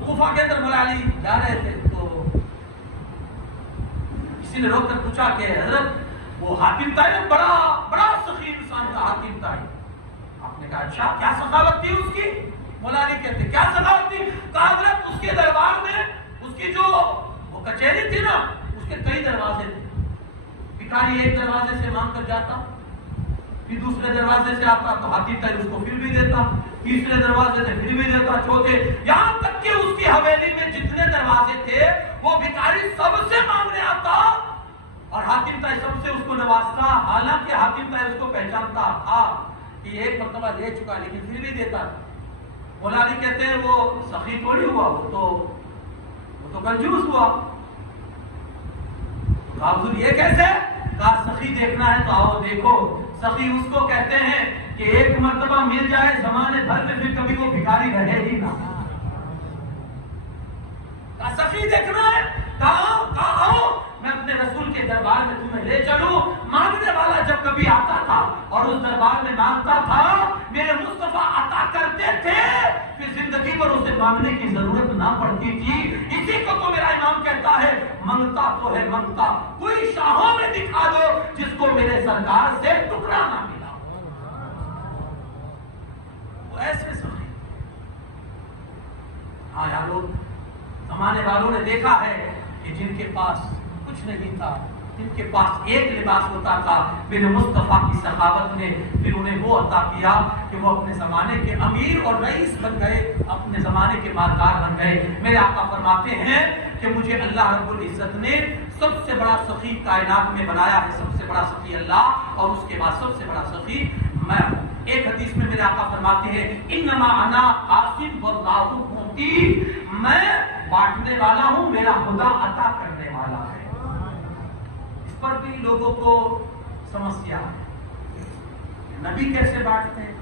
کوفہ کے اندر مولا علی جا رہے تھے تو کسی نے روک کر پوچھا کہ حضرت وہ حاتم طائی بڑا سخی انسان تھا حاتم طائی، آپ نے کہا اچھا کیا سخاوت تھی اس کی؟ مولا علی کہتے کیا سخاوت تھی؟ کہا حضرت اس کے دربار میں اس کی جو وہ کچہری تھی نا اس کے کئی دروازے تھے، بھکاری ایک دروازے سے مانگ کر جاتا، پھر دوسرے دروازے سے آتا تو حاتم طائی اس کو پھر بھی دیتا، تیسرے دروازے سے پھر بھی دیتا، چوتھے، یہاں تک کہ اس کی حویلی میں جتنے دروازے تھے وہ بھکاری سب سے مانگنے آتا اور حاتم طائی سب سے اس کو نوازتا، حالانکہ حاتم طائی اس کو پہچانتا تھا کہ ایک مرتبہ دے چکا لیکن پھر بھی دیتا تھا۔ مولا علی کہتے ہیں وہ سخی تھوڑی ہوا، وہ تو کنجوس ہوا۔ کہا حضور یہ کیسے؟ کہا سخی دیکھنا ہے تو آؤ دیکھو، سخی اس کو کہتے ہیں کہ ایک مرتبہ مل جائے زمانے بھر میں پھر کبھی وہ بھکاری رہے ہی نہ۔ کہا سخی دیکھنا ہے، کہا آؤ میں اپنے رسول کے دربار میں تمہیں لے چلوں۔ مانگنے والا جب کبھی آتا تھا اور اس دربار میں مانگتا تھا میرے مصطفیٰ عطا کرتے تھے، پھر زندگی پر اسے مانگنے کی ضرورت نہ پڑتی تھی۔ اسی کو تو میرا امام کہتا ہے منگتا تو ہے منگتا، کوئی شاہوں میں دکھا دو جس کو میرے سرکار سے ٹکڑا نہ ملا۔ وہ ایسے سخی، ہاں یارو زمانے والوں نے دیکھا ہے کہ جن کے پاس کچھ نہیں تھا، جن کے پاس ایک لباس ہوتا تھا، میرے مصطفیٰ کی سخاوت نے پھر انہیں وہ عطا کیا کہ وہ اپنے زمانے کے امیر اور رئیس بن گئے، اپنے زمانے کے مالدار بن گئے۔ میرے آقا فرماتے ہیں کہ مجھے اللہ رب العزت نے سب سے بڑا سخی کائنات میں بنایا ہے، سب سے بڑا سخی اللہ اور اس کے بعد سب سے بڑا سخی میں ہوں۔ ایک حدیث میں میرے آقا فرماتے ہیں انما انا قاسم واللہ معطی، میں بانٹنے والا ہوں، میرا خدا عطا کرنے والا ہے۔ اس پر بھی لوگوں کو سمسیا ہے، نبی کیسے بانٹتے ہیں؟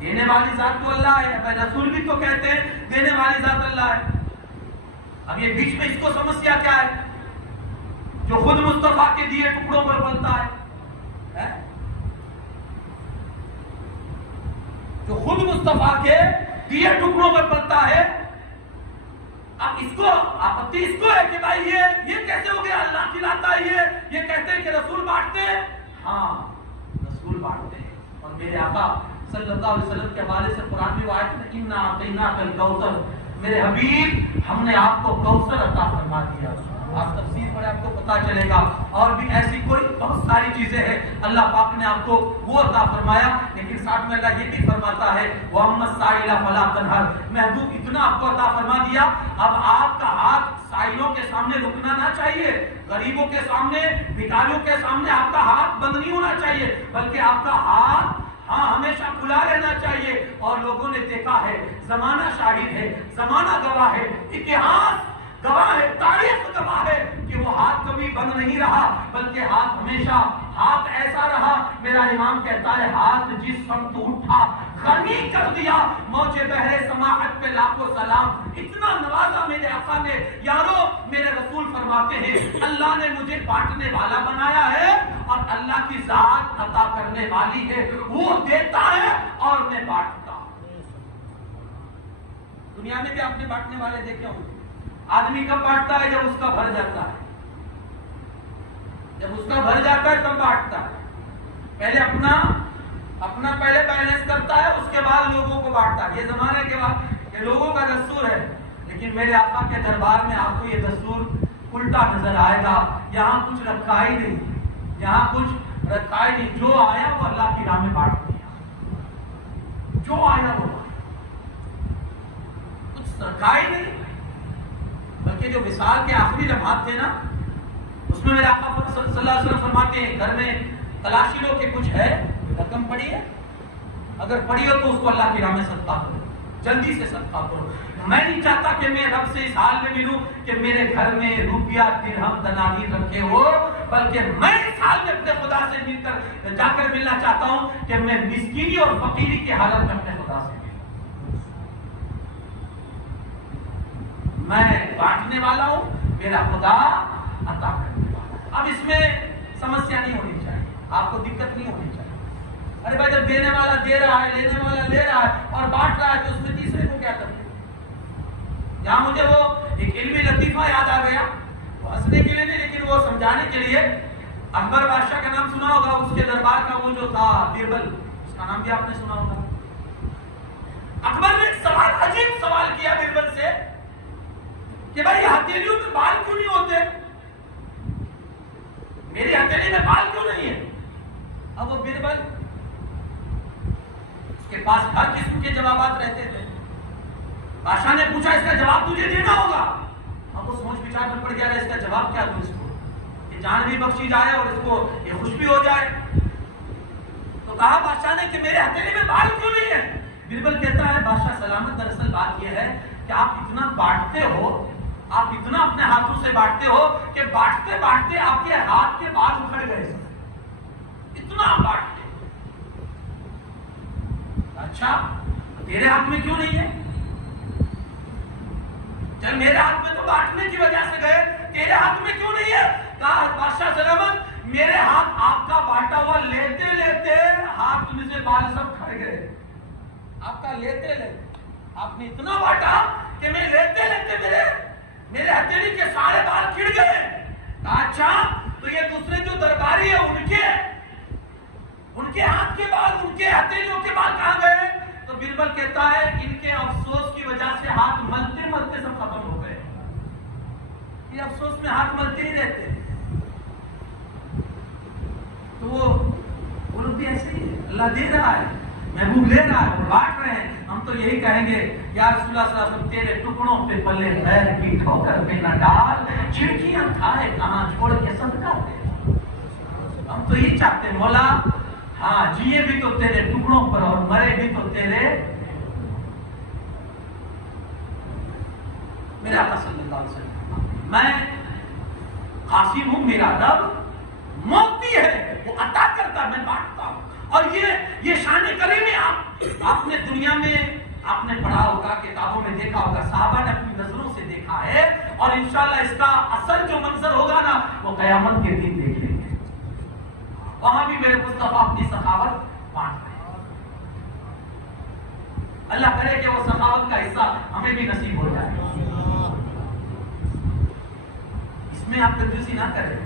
دینے والی ذات تو اللہ ہے، اب رسول بھی تو کہتے ہیں دینے والی ذات اللہ ہے۔ اب یہ بیچ میں اس کو سمسیا کیا ہے؟ جو خود مصطفیٰ کے دیے ٹکڑوں پر پلتا ہے، جو خود مصطفیٰ کے دیے ٹکڑوں پر پلتا ہے، اب اس کو آپتی اس کو ہے کہ بھائی یہ کیسے ہو گیا؟ اللہ کھلاتا ہے، یہ کہتے ہیں کہ رسول بانٹتے ہیں۔ ہاں رسول بانٹتے ہیں، اور میرے آقا صلی اللہ علیہ وسلم کے حوالے سے قرآن میں آیت ہے اِنَّا أَعْطَيْنَاكَ الْكَوْثَرَ، میرے حبیب ہم نے آپ کو کوثر عطا فرما دیا۔ آپ تفسیر پڑھیں آپ کو پتا چلے گا، اور بھی ایسی کوئی بہت ساری چیزیں ہیں اللہ پاک نے آپ کو وہ عطا فرمایا، لیکن ساتھ میں اللہ یہ بھی فرماتا ہے وَأَمَّا السَّائِلَ فَلَا تَنْهَرْ، محبوب اتنا آپ کو عطا فرما دیا، اب آپ کا ہاتھ سائلوں کے سامنے رکنا نہ چاہیے، غریبوں کے سامنے، بھکاریوں کے سامنے آپ کا ہاتھ بند نہیں ہونا چاہیے، بلکہ آپ کا ہاتھ ہمیشہ کھلا رہنا چاہیے۔ اور لوگوں نے دیکھا ہے، زمانہ شاہد ہے، زمانہ گواہ ہے، اتہاس گواہ ہے، تاریخ گواہ ہے کہ وہ ہاتھ کبھی بند نہیں رہا، بلکہ ہاتھ ہمیشہ ہاتھ ایسا رہا۔ میرا امام کہتا ہے ہاتھ جس سمت اٹھا غنی کر دیا، موج بحر سماحت پہ لاکھوں سلام، اتنا نوازا میرے آقا نے۔ یارو میرے رسول فرماتے ہیں اللہ نے مجھے بانٹنے والا بنایا ہے، اور اللہ کی ذات عطا کرنے والی ہے، وہ دیتا ہے اور میں بانٹتا ہوں۔ دنیا میں بھی آپ نے بانٹنے والے دیکھے ہوں، آدمی کب بانٹتا ہے؟ جب اس کا بھر جاتا ہے، جب اس کا بھر جاتا ہے تب بانٹتا ہے، پہلے اپنا پہلے بیلنس کرتا ہے، اس کے بعد لوگوں کو بانٹتا ہے۔ یہ زمانے کے بعد یہ لوگوں کا دستور ہے، لیکن میرے آقا کے دربار میں آپ کو یہ دستور الٹا نظر آئے گا۔ یہاں کچھ رکھا ہی نہیں، یہاں کچھ رکھا ہی نہیں، جو آیا وہ اللہ کی راہ میں بانٹ دیا، جو آیا وہ کچھ رکھا ہی نہیں۔ بلکہ جو وصال کے آخری لمحات تھے نا، اس میں میرے آقا صلی اللہ علیہ وسلم فرماتے ہیں گھر میں تلاشی لو کہ کچھ ہے، رقم پڑی ہے، اگر پڑی ہو تو اس کو اللہ کی راہ میں صدقہ کرو، جلدی سے صدقہ کرو۔ میں نہیں چاہتا کہ میں رب سے اس حال میں ملوں کہ میرے گھر میں روپیہ درہم دنانیر رکھے ہو، بلکہ میں اس حال میں اپنے خدا سے مل کر جا کر ملنا چاہتا ہوں کہ میں مسکینی اور فقیری کی حالت میں اپنے خدا سے ملوں۔ میں بانٹنے والا ہوں، میرا خدا عطا کرنے والا۔ اب اس میں سمسیا نہیں ہونی چاہیے، آپ کو دقت نہیں ہونی چاہیے۔ ارے بھائی جب دینے والا دے رہا ہے، لینے والا لے رہا ہے اور بانٹ رہا ہے تو اس میں تیسرے کو کیا کریں؟ یہاں مجھے وہ ایک علمی لطیفہ یاد آ گیا، وہ ہنسنے کے لیے نہیں لیکن وہ سمجھانے کے لیے۔ اکبر بادشاہ کا نام سنا ہوگا، اس کے دربار کا وہ جو تھا بیربل، اس کا نام بھی آپ نے سنا ہوگا۔ اکبر نے ایک سوال، عجیب سوال کیا بیربل سے کہ بھائی ہتھیلیوں میں بال کیوں نہیں ہوتے؟ میری ہتھیلی میں بال کیوں نہیں ہے؟ اب وہ بیربل اس کے پاس ہر قسم کے جوابات رہتے تھے۔ بادشاہ نے پوچھا اس کا جواب تجھے دینا ہوگا۔ اب وہ سوچ بچار میں پڑ گیا اس کا جواب کیا دوں اس کو کہ جان بھی بخشی جائے اور اس کو یہ خوش بھی ہو جائے۔ تو کہا بادشاہ نے کہ میرے ہتھیلی میں بال کیوں نہیں ہے؟ بیربل کہتا ہے بادشاہ سلامت، دراصل بات یہ ہے کہ آپ اتنا بانٹتے ہو، آپ اتنا اپنے ہاتھوں سے بانٹتے ہو کہ بانٹتے بانٹتے آپ کے ہاتھ کے بال اکھڑ گئے، اتنا آپ بانٹتے۔ اچھا تیرے ہاتھ میں کیوں نہیں ہے؟ چل میرے ہاتھ میں تو بانٹنے کی وجہ سے گئے، تیرے ہاتھ میں کیوں نہیں ہے؟ کہا بادشاہ سلامت میرے ہاتھ آپ کا بانٹا ہوا لیتے لیتے ہاتھ میں سے بال سب کھڑ گئے۔ آپ کا لیتے لیتے آپ نے اتنا بانٹا کہ میں لیتے لیتے میرے ہتھیلی کے سارے بال کھڑ گئے۔ اچھا تو یہ دوسرے جو درباری ہے ان کے ہاتھ کے بال، ان کے ہتھیلیوں کے بال کہاں گئے؟ تو بیربل کہتا ہے ان کے افسوس کی وجہ سے ہاتھ ملتے ملتے سب ختم ہو گئے۔ یہ افسوس میں ہاتھ ملتے ہی رہتے۔ تو وہ لوگ بھی ایسے ہی، اللہ دے رہا ہے، محبوب لے رہا ہے، وہ بانٹ رہے ہیں۔ ہم تو یہی کہیں گے یا رسول اللہ صلی اللہ علیہ وسلم تیرے ٹکڑوں پہ پلے خیر کی ٹھوکر پہ نہ ڈال، چھڑکیاں کھائے کہاں چھوڑ کے صدقہ دے۔ ہم تو یہ چاہتے ہیں مولا ہاں جیے بھی تو تیرے ٹکڑوں پر اور مرے بھی تو تیرے۔ میرے آقا صلی اللہ علیہ وسلم میں قاسم ہوں، میرا رب موتی ہے، وہ عطا کرتا ہے، میں بانٹتا ہوں۔ اور یہ شان کریمی آپ آپ نے دنیا میں آپ نے پڑھا ہوگا، کتابوں میں دیکھا ہوگا، صحابہ نے اپنی نظروں سے دیکھا ہے، اور انشاءاللہ اس کا اصل جو منظر ہوگا نا وہ قیامت کے دن دیکھ لیں گے. وہاں بھی میرے مصطفیٰ اپنی سخاوت بانٹ رہے ہیں. اللہ کرے کہ وہ سخاوت کا حصہ ہمیں بھی نصیب ہو جائے. اس میں آپ کنجوسی نہ کریں،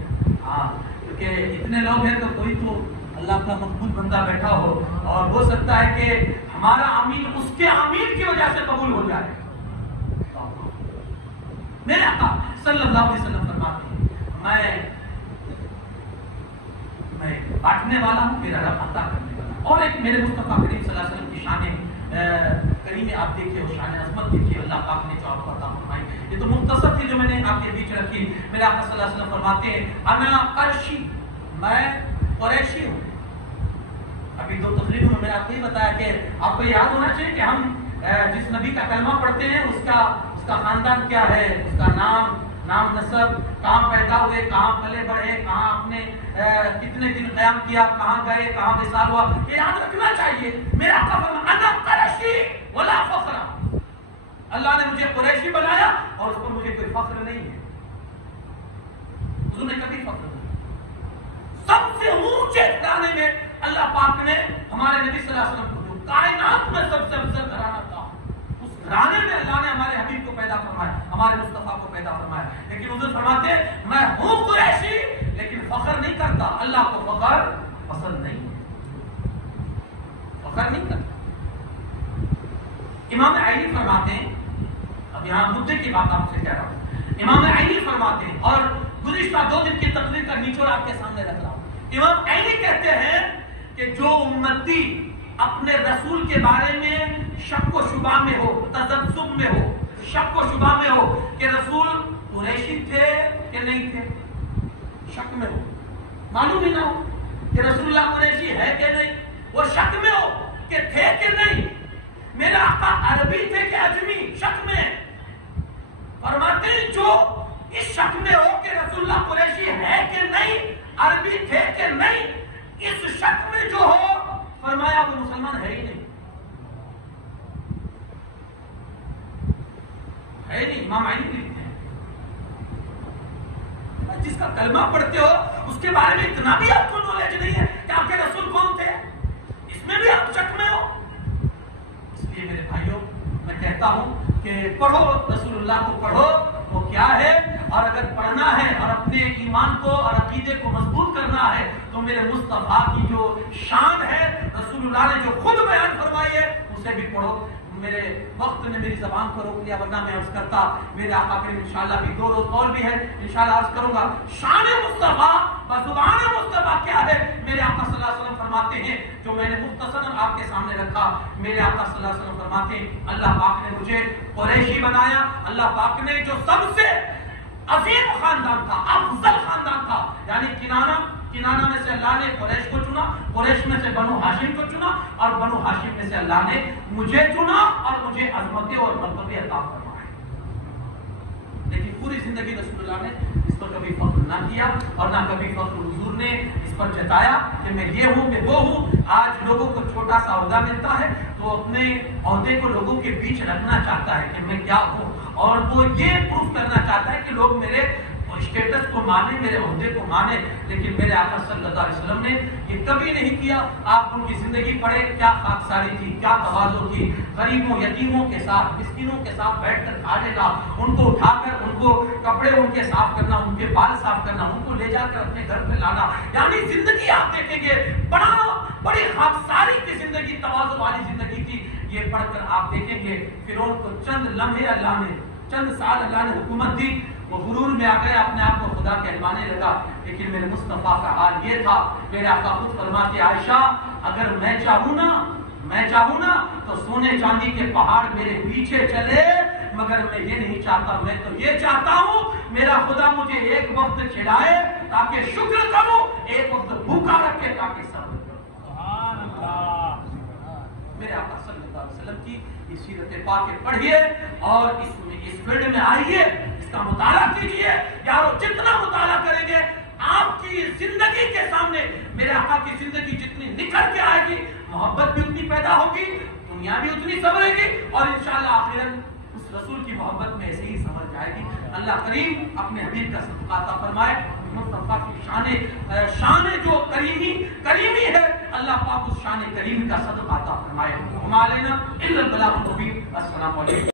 ہاں، کیونکہ اتنے لوگ ہیں تو کوئی تو اللہ کا مقبول بندہ بیٹھا ہو، اور ہو سکتا ہے کہ ہمارا آمین اس کے آمین کی وجہ سے قبول ہو جائے. میرے آقا صلی اللہ علیہ وسلم فرماتے ہیں میں بانٹنے والا ہوں، میرا رب عطا کرنے والا. اور ایک میرے مصطفیٰ کریم صلی اللہ علیہ وسلم کی شان کریمیں آپ دیکھیے، وہ شان عظمت دیکھیے اللہ پاک نے جو آپ کو عطا فرمائی. یہ تو مختصر تھی جو میں نے آپ کے بیچ رکھی. میرے آقا صلی اللہ علیہ وسلم فرماتے ہیں انا قرشی، میں قریشی ہوں. ابھی دو تقریروں میں نے آپ کو یہ بتایا کہ آپ کو یاد ہونا چاہیے کہ ہم جس نبی کا کلمہ پڑھتے ہیں اس کا خاندان کیا ہے، اس کا نام نسب، کہاں پیدا ہوئے، کہاں پلے بڑھے، کہاں آپ نے کتنے دن قیام کیا، کہاں گئے، کہاں وصال ہوا، یہ یاد رکھنا چاہیے. میرا انا قریشی ولا فخر، اللہ نے مجھے قریشی بنایا اور اس پر مجھے کوئی فخر نہیں ہے. حضور نے کبھی فخر نہیں. سب سے اونچے گھرانے میں اللہ پاک نے ہمارے نبی صلی اللہ علیہ وسلم کو، جو کائنات میں سب سے افضل گھرانہ تھا، اس گھرانے میں اللہ نے ہمارے حبیب کو پیدا فرمایا، ہمارے مصطفیٰ کو پیدا فرمایا. لیکن حضور فرماتے ہیں میں ہوں قریشی لیکن فخر نہیں کرتا. اللہ کو فخر پسند نہیں ہے، فخر نہیں کرتا. امام عینی فرماتے ہیں، اب یہاں مدعے کی بات آپ سے کہہ رہا ہوں، امام عینی فرماتے ہیں، اور گزشتہ 2 دن کی تقریر کا نچوڑ آپ کے سامنے رکھ رہا ہوں. امام عینی کہتے ہیں کہ جو امتی اپنے رسول کے بارے میں شک و شبہ میں ہو، تذبذب میں ہو، شک و شبہ میں ہو کہ رسول قریشی تھے کہ نہیں تھے، شک میں ہو، معلوم ہی نہ ہو کہ رسول اللہ قریشی ہے کہ نہیں، وہ شک میں ہو کہ تھے کہ نہیں، میرا آقا عربی تھے کہ عجمی، شک میں. فرماتے ہیں جو اس شک میں ہو کہ رسول اللہ قریشی ہے کہ نہیں، عربی تھے کہ نہیں، اس شک میں جو ہو، فرمایا وہ مسلمان ہے ہی نہیں، ہے نہیں. امام عینی لکھتے ہیں جس کا کلمہ پڑھتے ہو اس کے بارے میں اتنا بھی آپ کو نالج نہیں ہے کہ آپ کے رسول کون تھے، اس میں بھی آپ شک میں ہو. اس لیے میرے بھائیوں میں کہتا ہوں کہ پڑھو، رسول اللہ کو پڑھو وہ کیا ہے، اور اگر پڑھنا ہے اور اپنے ایمان کو اور عقیدے کو مضبوط کرنا ہے تو میرے مصطفیٰ کی جو شان ہے، رسول اللہ نے جو خود بیان فرمائی ہے، اسے بھی پڑھو. میرے وقت نے میری زبان کو روک لیا، ورنہ میں عرض کرتا. میرے آقا کریم انشاءاللہ بھی 2 روز قول بھی ہے، انشاءاللہ عرض کروں گا. شان مصطفیٰ بزبان مصطفیٰ کیا ہے، میرے آقا صلی اللہ علیہ وسلم فرماتے ہیں، جو میں نے مختصراً آپ کے سامنے رکھا. میرے آقا صلی اللہ علیہ وسلم فرماتے ہیں اللہ پاک نے مجھے قریشی بنایا. اللہ پاک نے جو سب سے عظیم خاندان تھا، افضل خاندان تھا، یعنی کنانہ میں سے اللہ نے قریش کو چنا، قریش میں سے بنو ہاشم کو چنا، اور بنو ہاشم میں سے اللہ نے مجھے چنا اور مجھے عظمتیں اور مرتبے عطا فرمائے. لیکن پوری زندگی رسول اللہ نے اس پر کبھی فخر نہ کیا، اور نہ کبھی فخر حضور نے اس پر جتایا کہ میں یہ ہوں، میں وہ ہوں. آج لوگوں کو چھوٹا سا عہدہ ملتا ہے تو اپنے عہدے کو لوگوں کے بیچ رکھنا چاہتا ہے کہ میں کیا ہوں، اور وہ یہ پروف کرنا چاہتا ہے کہ لوگ میرے اسٹیٹس کو مانے، میرے عہدے کو مانے. لیکن میرے آقا صلی اللہ علیہ وسلم نے یہ کبھی نہیں کیا. آپ ان کی زندگی پڑھے، کیا خاکساری تھی، کیا تواضع تھی، غریبوں یتیموں کے ساتھ، مسکینوں کے ساتھ بیٹھ کر کھانے کا، ان کو اٹھا کر ان کو کپڑے ان کے صاف کرنا، ان کے بال صاف کرنا، ان کو لے جا کر اپنے گھر پہ لانا. یعنی زندگی آپ دیکھیں گے بڑی خاکساری کی زندگی، تواضع والی زندگی تھی. یہ پڑھ کر آپ دیکھیں گے فرعون کو چند لمحے اللہ نے، چند سال اللہ نے حکومت دی، وہ غرور میں آ گئے، اپنے آپ کو خدا کہلوانے لگا. لیکن میرے مصطفیٰ کا حال یہ تھا. میرے آقا خود فرماتے عائشہ اگر میں چاہوں نا تو سونے چاندی کے پہاڑ میرے پیچھے چلے، مگر میں یہ نہیں چاہتا. میں تو یہ چاہتا ہوں میرا خدا مجھے ایک وقت کھلائے تاکہ شکر کروں، ایک وقت بھوکا رکھے تاکہ صبر کروں. سبحان اللہ. میرے آقا صلی اللہ علیہ وسلم کی اس سیرت پاک پڑھیے اور اس فیلڈ میں آئیے، اس کا مطالعہ کیجیے. یارو جتنا مطالعہ کریں گے آپ کی زندگی کے سامنے میرے آقا کی زندگی جتنی نکھر کے آئے گی، محبت بھی اتنی پیدا ہوگی، دنیا بھی اتنی سنورے گی، اور انشاءاللہ آخرت اس رسول کی محبت میں ایسے ہی سنور جائے گی۔ اللہ کریم اپنے حبیب کا صدقہ عطا فرمائے۔ مصطفیٰ کی شان جو کریمی ہے، اللہ پاک اس شان کریمی کا صدقہ عطا فرمائے۔ ہمارے نا الا البلاغ المبین۔ السلام علیکم۔